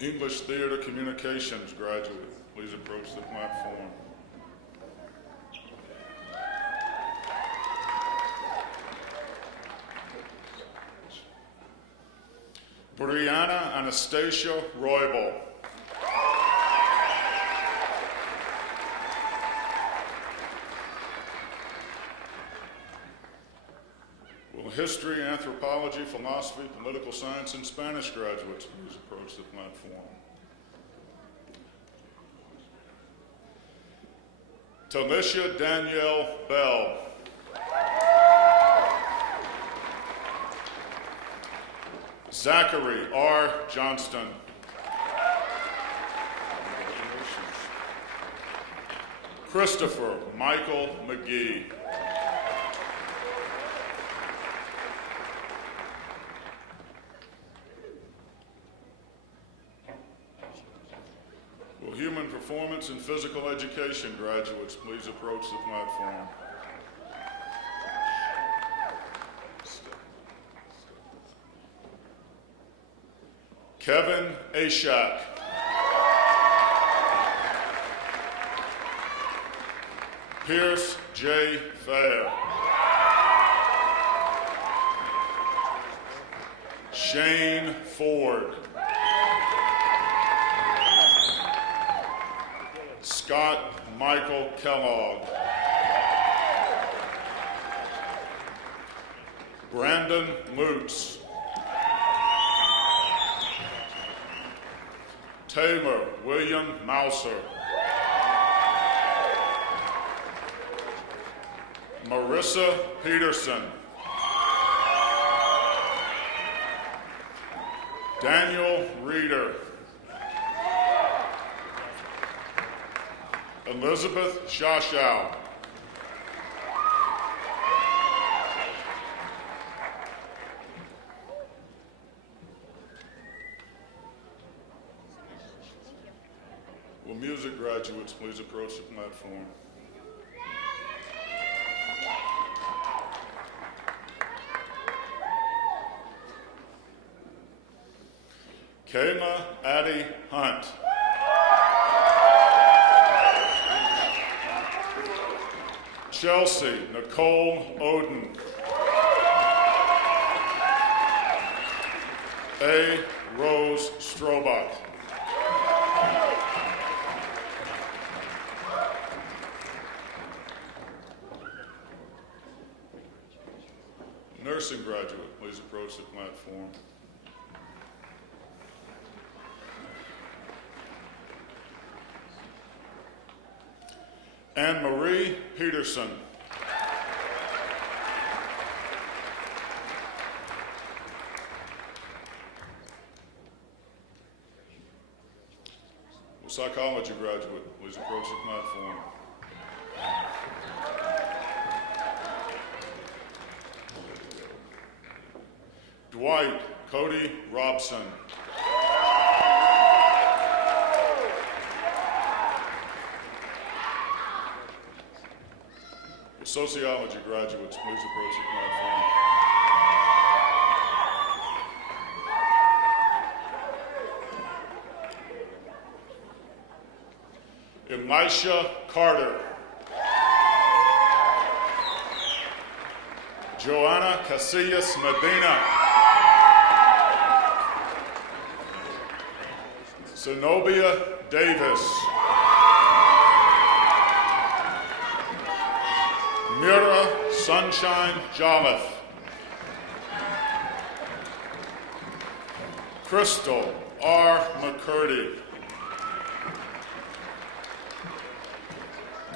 English Theater Communications graduate, please approach the platform. Brianna Anastasia Roybal. Will history, anthropology, philosophy, political science, and Spanish graduates please approach the platform. Talisha Danielle Bell. Zachary R. Johnston. Christopher Michael McGee. Will human performance and physical education graduates please approach the platform? Kevin Ashak. Pierce J. Fair. Shane Ford. Scott Michael Kellogg. Brandon Lutz. Taylor William Mouser. Marissa Peterson. Daniel Reeder. Elizabeth Shashow. Will music graduates please approach the platform? Kayla Addie Hunt. Chelsea Nicole Oden. A. Rose Strobach. Nursing graduate, please approach the platform. Anne-Marie Peterson. Psychology graduate, please approach the platform. Dwight Cody Robson. Sociology graduates, please approach the platform. Elisha Carter. Joanna Casillas Medina. Zenobia Davis. Mira Sunshine Jolliffe. Crystal R. McCurdy.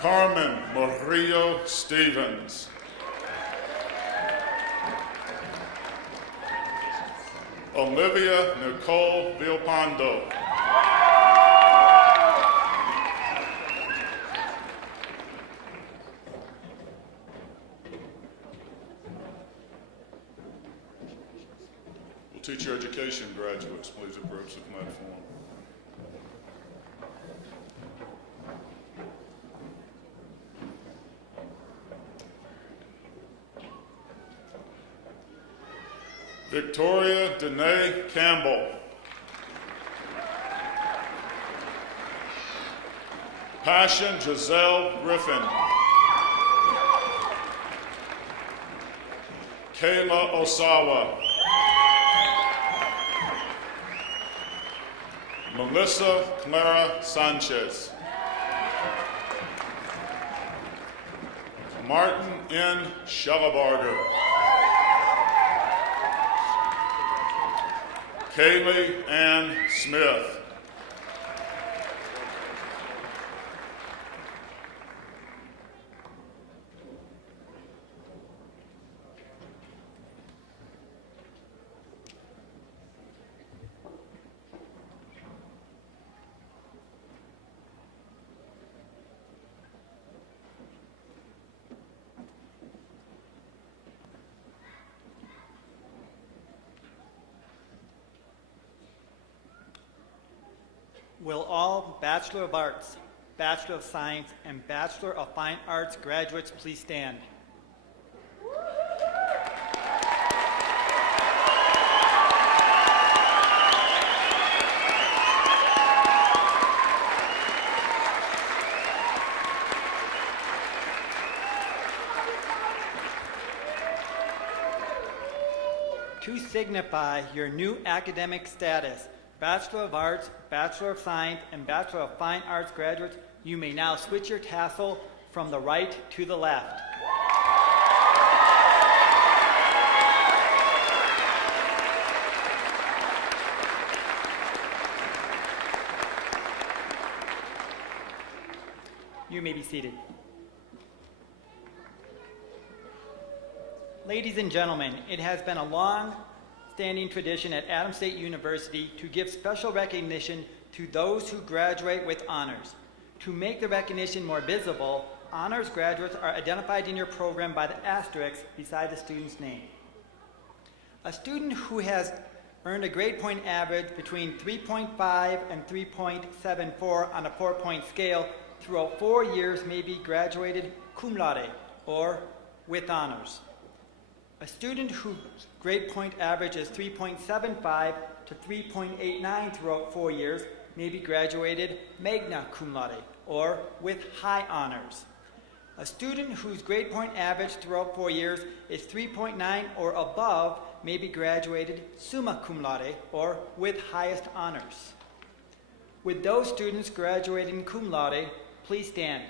Carmen Murillo Stevens. Olivia Nicole Vilpando. Teacher education graduates, please approach the platform. Victoria Danae Campbell. Passion Giselle Griffin. Kayla Osawa. Melissa Clara Sanchez. Martin N. Schellebarger. Kaylee Ann Smith. Will all Bachelor of Arts, Bachelor of Science, and Bachelor of Fine Arts graduates please stand? To signify your new academic status, Bachelor of Arts, Bachelor of Science, and Bachelor of Fine Arts graduates, you may now switch your tassel from the right to the left. You may be seated. Ladies and gentlemen, it has been a long-standing tradition at Adams State University to give special recognition to those who graduate with honors. To make the recognition more visible, honors graduates are identified in your program by the asterisk beside the student's name. A student who has earned a grade point average between 3.5 and 3.74 on a 4-point scale throughout 4 years may be graduated cum laude, or with honors. A student whose grade point average is 3.75 to 3.89 throughout 4 years may be graduated magna cum laude, or with high honors. A student whose grade point average throughout 4 years is 3.9 or above may be graduated summa cum laude, or with highest honors. With those students graduating cum laude, please stand.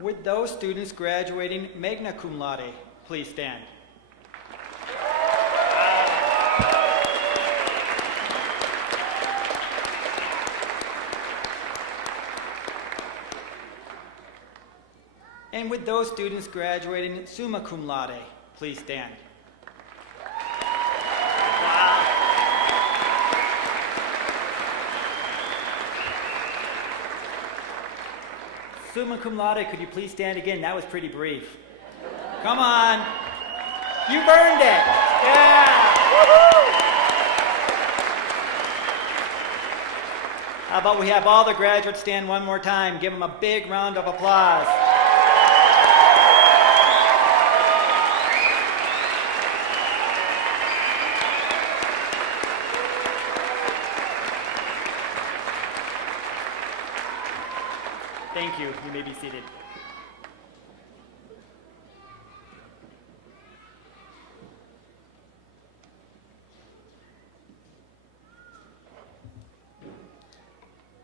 With those students graduating magna cum laude, please stand. And with those students graduating summa cum laude, please stand. Summa cum laude, could you please stand again? That was pretty brief. Come on. You've earned it. Yeah. Woo-hoo. How about we have all the graduates stand one more time? Give them a big round of applause. Thank you. You may be seated.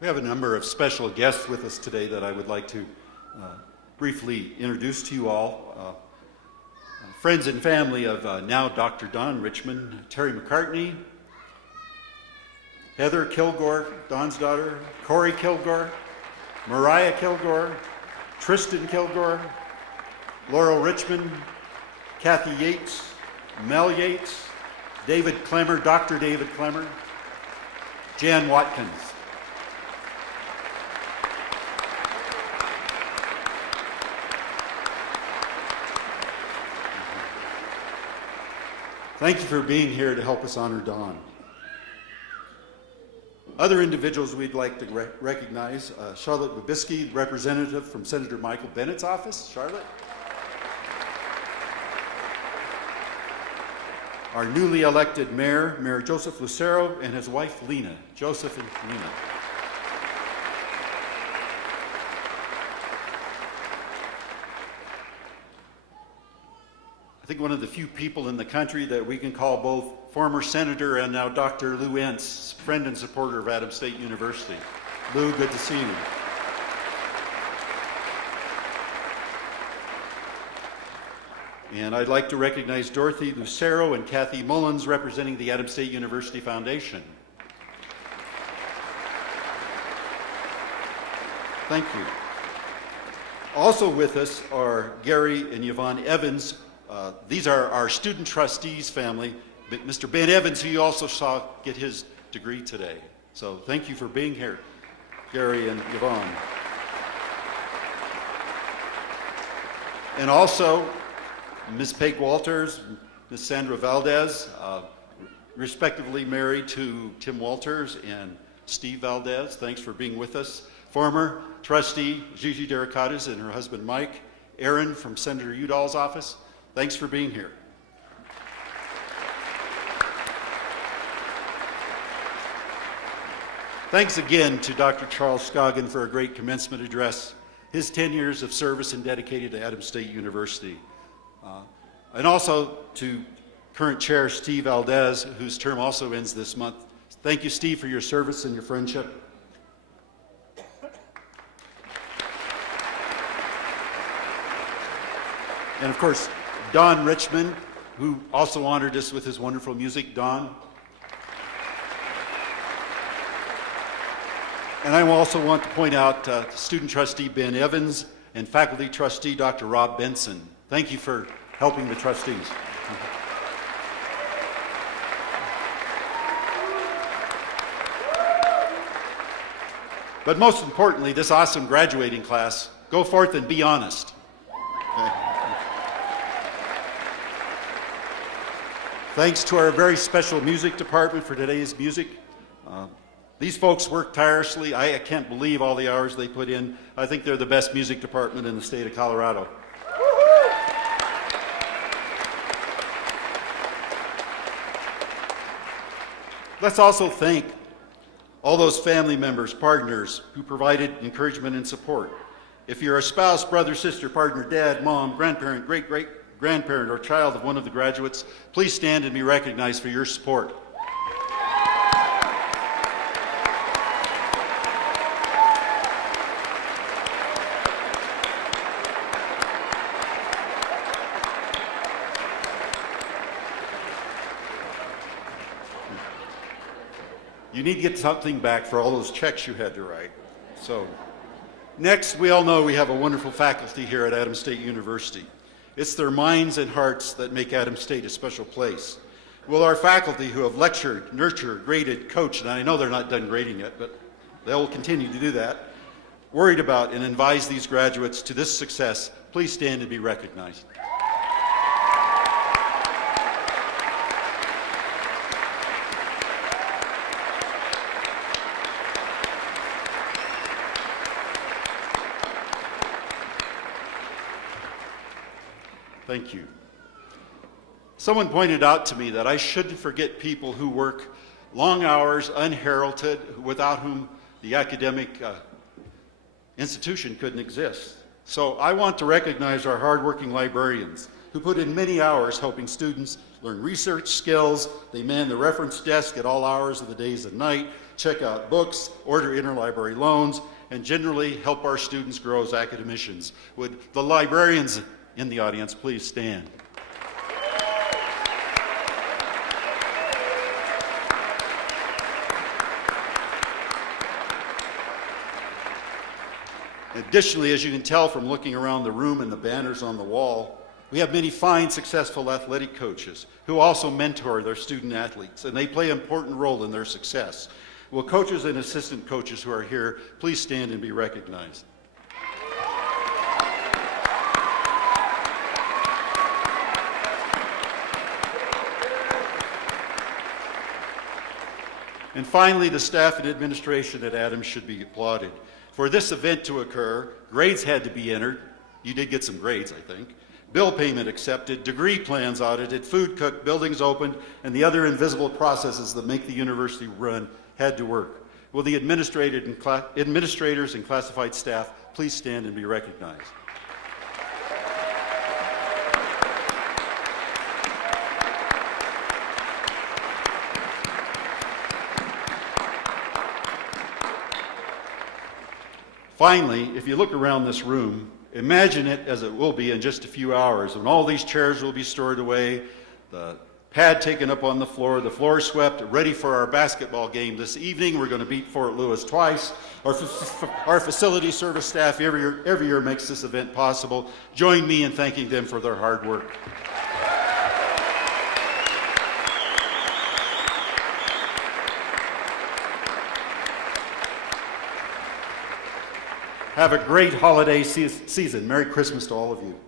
We have a number of special guests with us today that I would like to briefly introduce to you all. Friends and family of now Dr. Don Richmond, Terry McCartney, Heather Kilgore, Don's daughter, Corey Kilgore, Mariah Kilgore, Tristan Kilgore, Laurel Richmond, Kathy Yates, Mel Yates, David Clemmer, Dr. David Clemmer, Jan Watkins. Thank you for being here to help us honor Don. Other individuals we'd like to recognize, Charlotte Babisky, representative from Senator Michael Bennett's office. Charlotte. Our newly elected mayor, Mayor Joseph Lucero, and his wife, Lena. Joseph and Lena. I think one of the few people in the country that we can call both former senator and now Dr. Lou Entz, friend and supporter of Adams State University. Lou, good to see you. And I'd like to recognize Dorothy Lucero and Kathy Mullins representing the Adams State University Foundation. Thank you. Also with us are Gary and Yvonne Evans. These are our student trustees family. Mr. Ben Evans, who you also saw get his degree today. So thank you for being here, Gary and Yvonne. And also, Ms. Peg Walters, Ms. Sandra Valdez, respectively married to Tim Walters and Steve Valdez. Thanks for being with us. Former trustee Gigi Dericadas and her husband Mike. Aaron from Senator Udall's office. Thanks for being here. Thanks again to Dr. Charles Scoggin for a great commencement address. His 10 years of service and dedicated to Adams State University. And also to current chair Steve Valdez, whose term also ends this month. Thank you, Steve, for your service and your friendship. And of course, Don Richmond, who also honored us with his wonderful music. Don. And I also want to point out student trustee Ben Evans and faculty trustee Dr. Rob Benson. Thank you for helping the trustees. But most importantly, this awesome graduating class, go forth and be honest. Okay. Thanks to our very special music department for today's music. These folks work tirelessly. I can't believe all the hours they put in. I think they're the best music department in the state of Colorado. Let's also thank all those family members, partners who provided encouragement and support. If you're a spouse, brother, sister, partner, dad, mom, grandparent, great-great-grandparent, or child of one of the graduates, please stand and be recognized for your support. You need to get something back for all those checks you had to write. So, next, we all know we have a wonderful faculty here at Adams State University. It's their minds and hearts that make Adams State a special place. Will our faculty who have lectured, nurtured, graded, coached, and I know they're not done grading yet, but they'll continue to do that, worried about and advise these graduates to this success, please stand and be recognized. Thank you. Someone pointed out to me that I shouldn't forget people who work long hours, unheralded, without whom the academic institution couldn't exist. So I want to recognize our hardworking librarians who put in many hours helping students learn research skills. They man the reference desk at all hours of the days and night, check out books, order interlibrary loans, and generally help our students grow as academicians. Would the librarians in the audience please stand? Additionally, as you can tell from looking around the room and the banners on the wall, we have many fine, successful athletic coaches who also mentor their student athletes, and they play an important role in their success. Will coaches and assistant coaches who are here please stand and be recognized? And finally, the staff and administration at Adams should be applauded. For this event to occur, grades had to be entered. You did get some grades, I think. Bill payment accepted, degree plans audited, food cooked, buildings opened, and the other invisible processes that make the university run had to work. Will the administrators and classified staff please stand and be recognized? Finally, if you look around this room, imagine it as it will be in just a few hours when all these chairs will be stored away, the pad taken up on the floor swept, ready for our basketball game this evening. We're going to beat Fort Lewis twice. Our facility service staff every year makes this event possible. Join me in thanking them for their hard work. Have a great holiday season. Merry Christmas to all of you.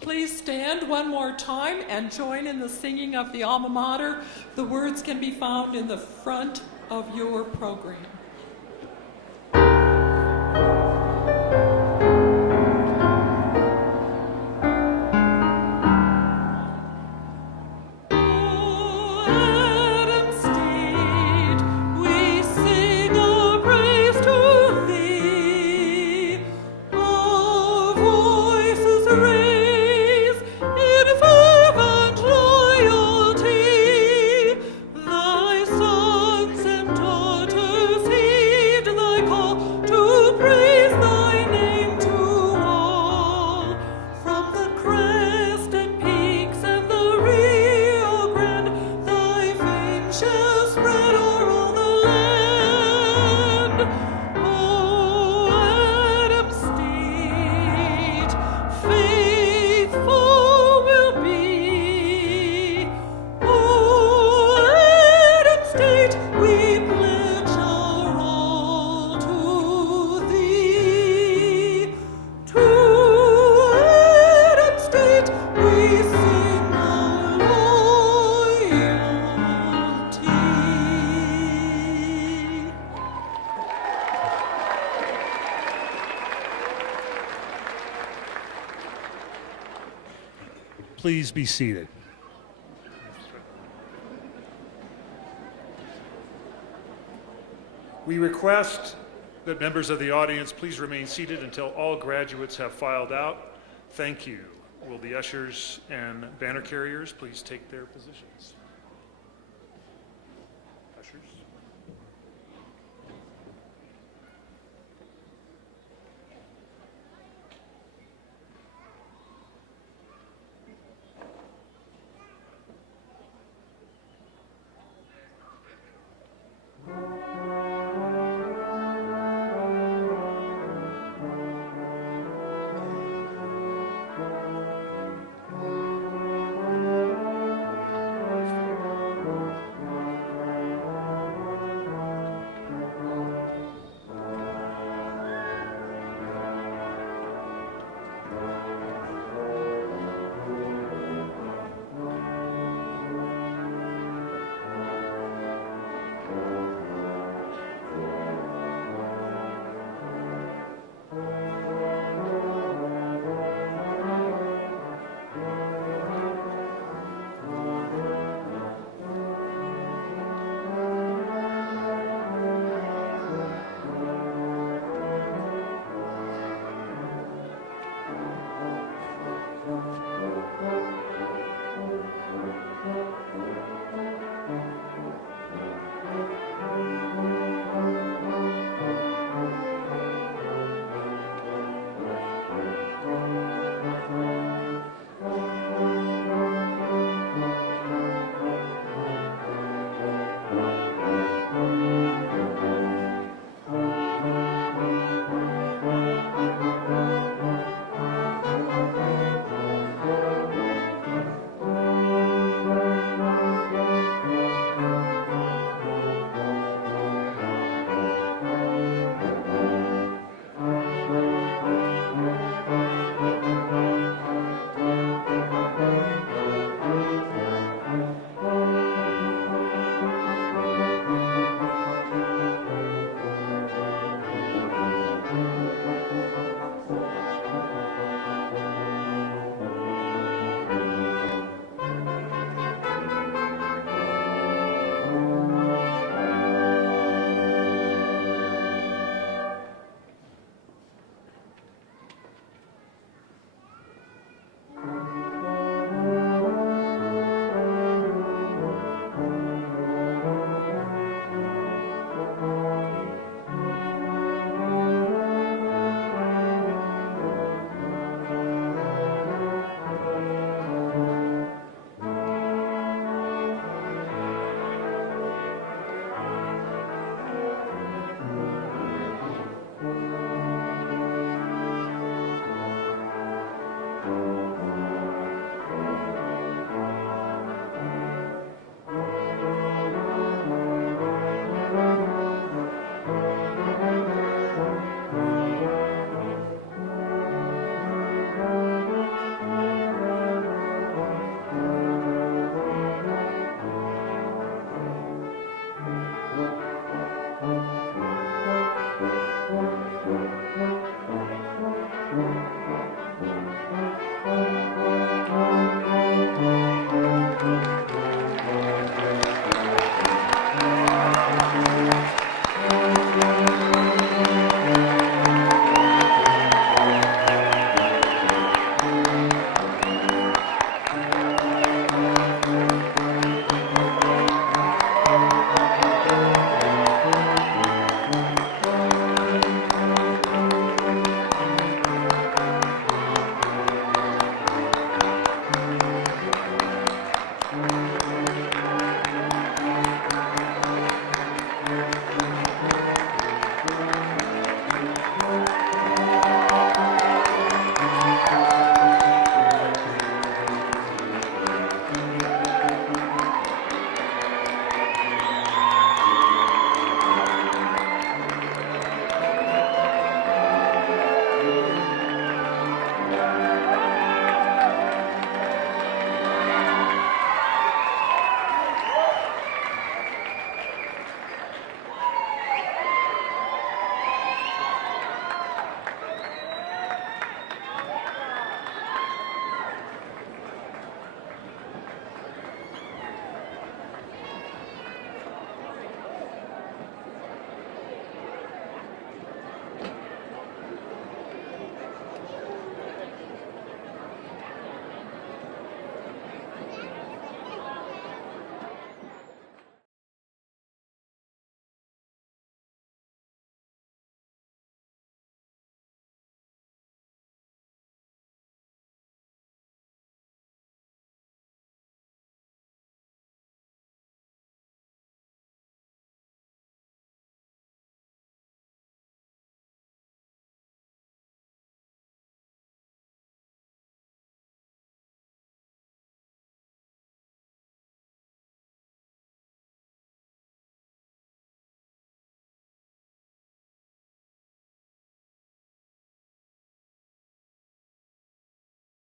Please stand one more time and join in the singing of the Alma Mater. The words can be found in the front of your program. Please be seated. We request that members of the audience please remain seated until all graduates have filed out. Thank you. Will the ushers and banner carriers please take their positions?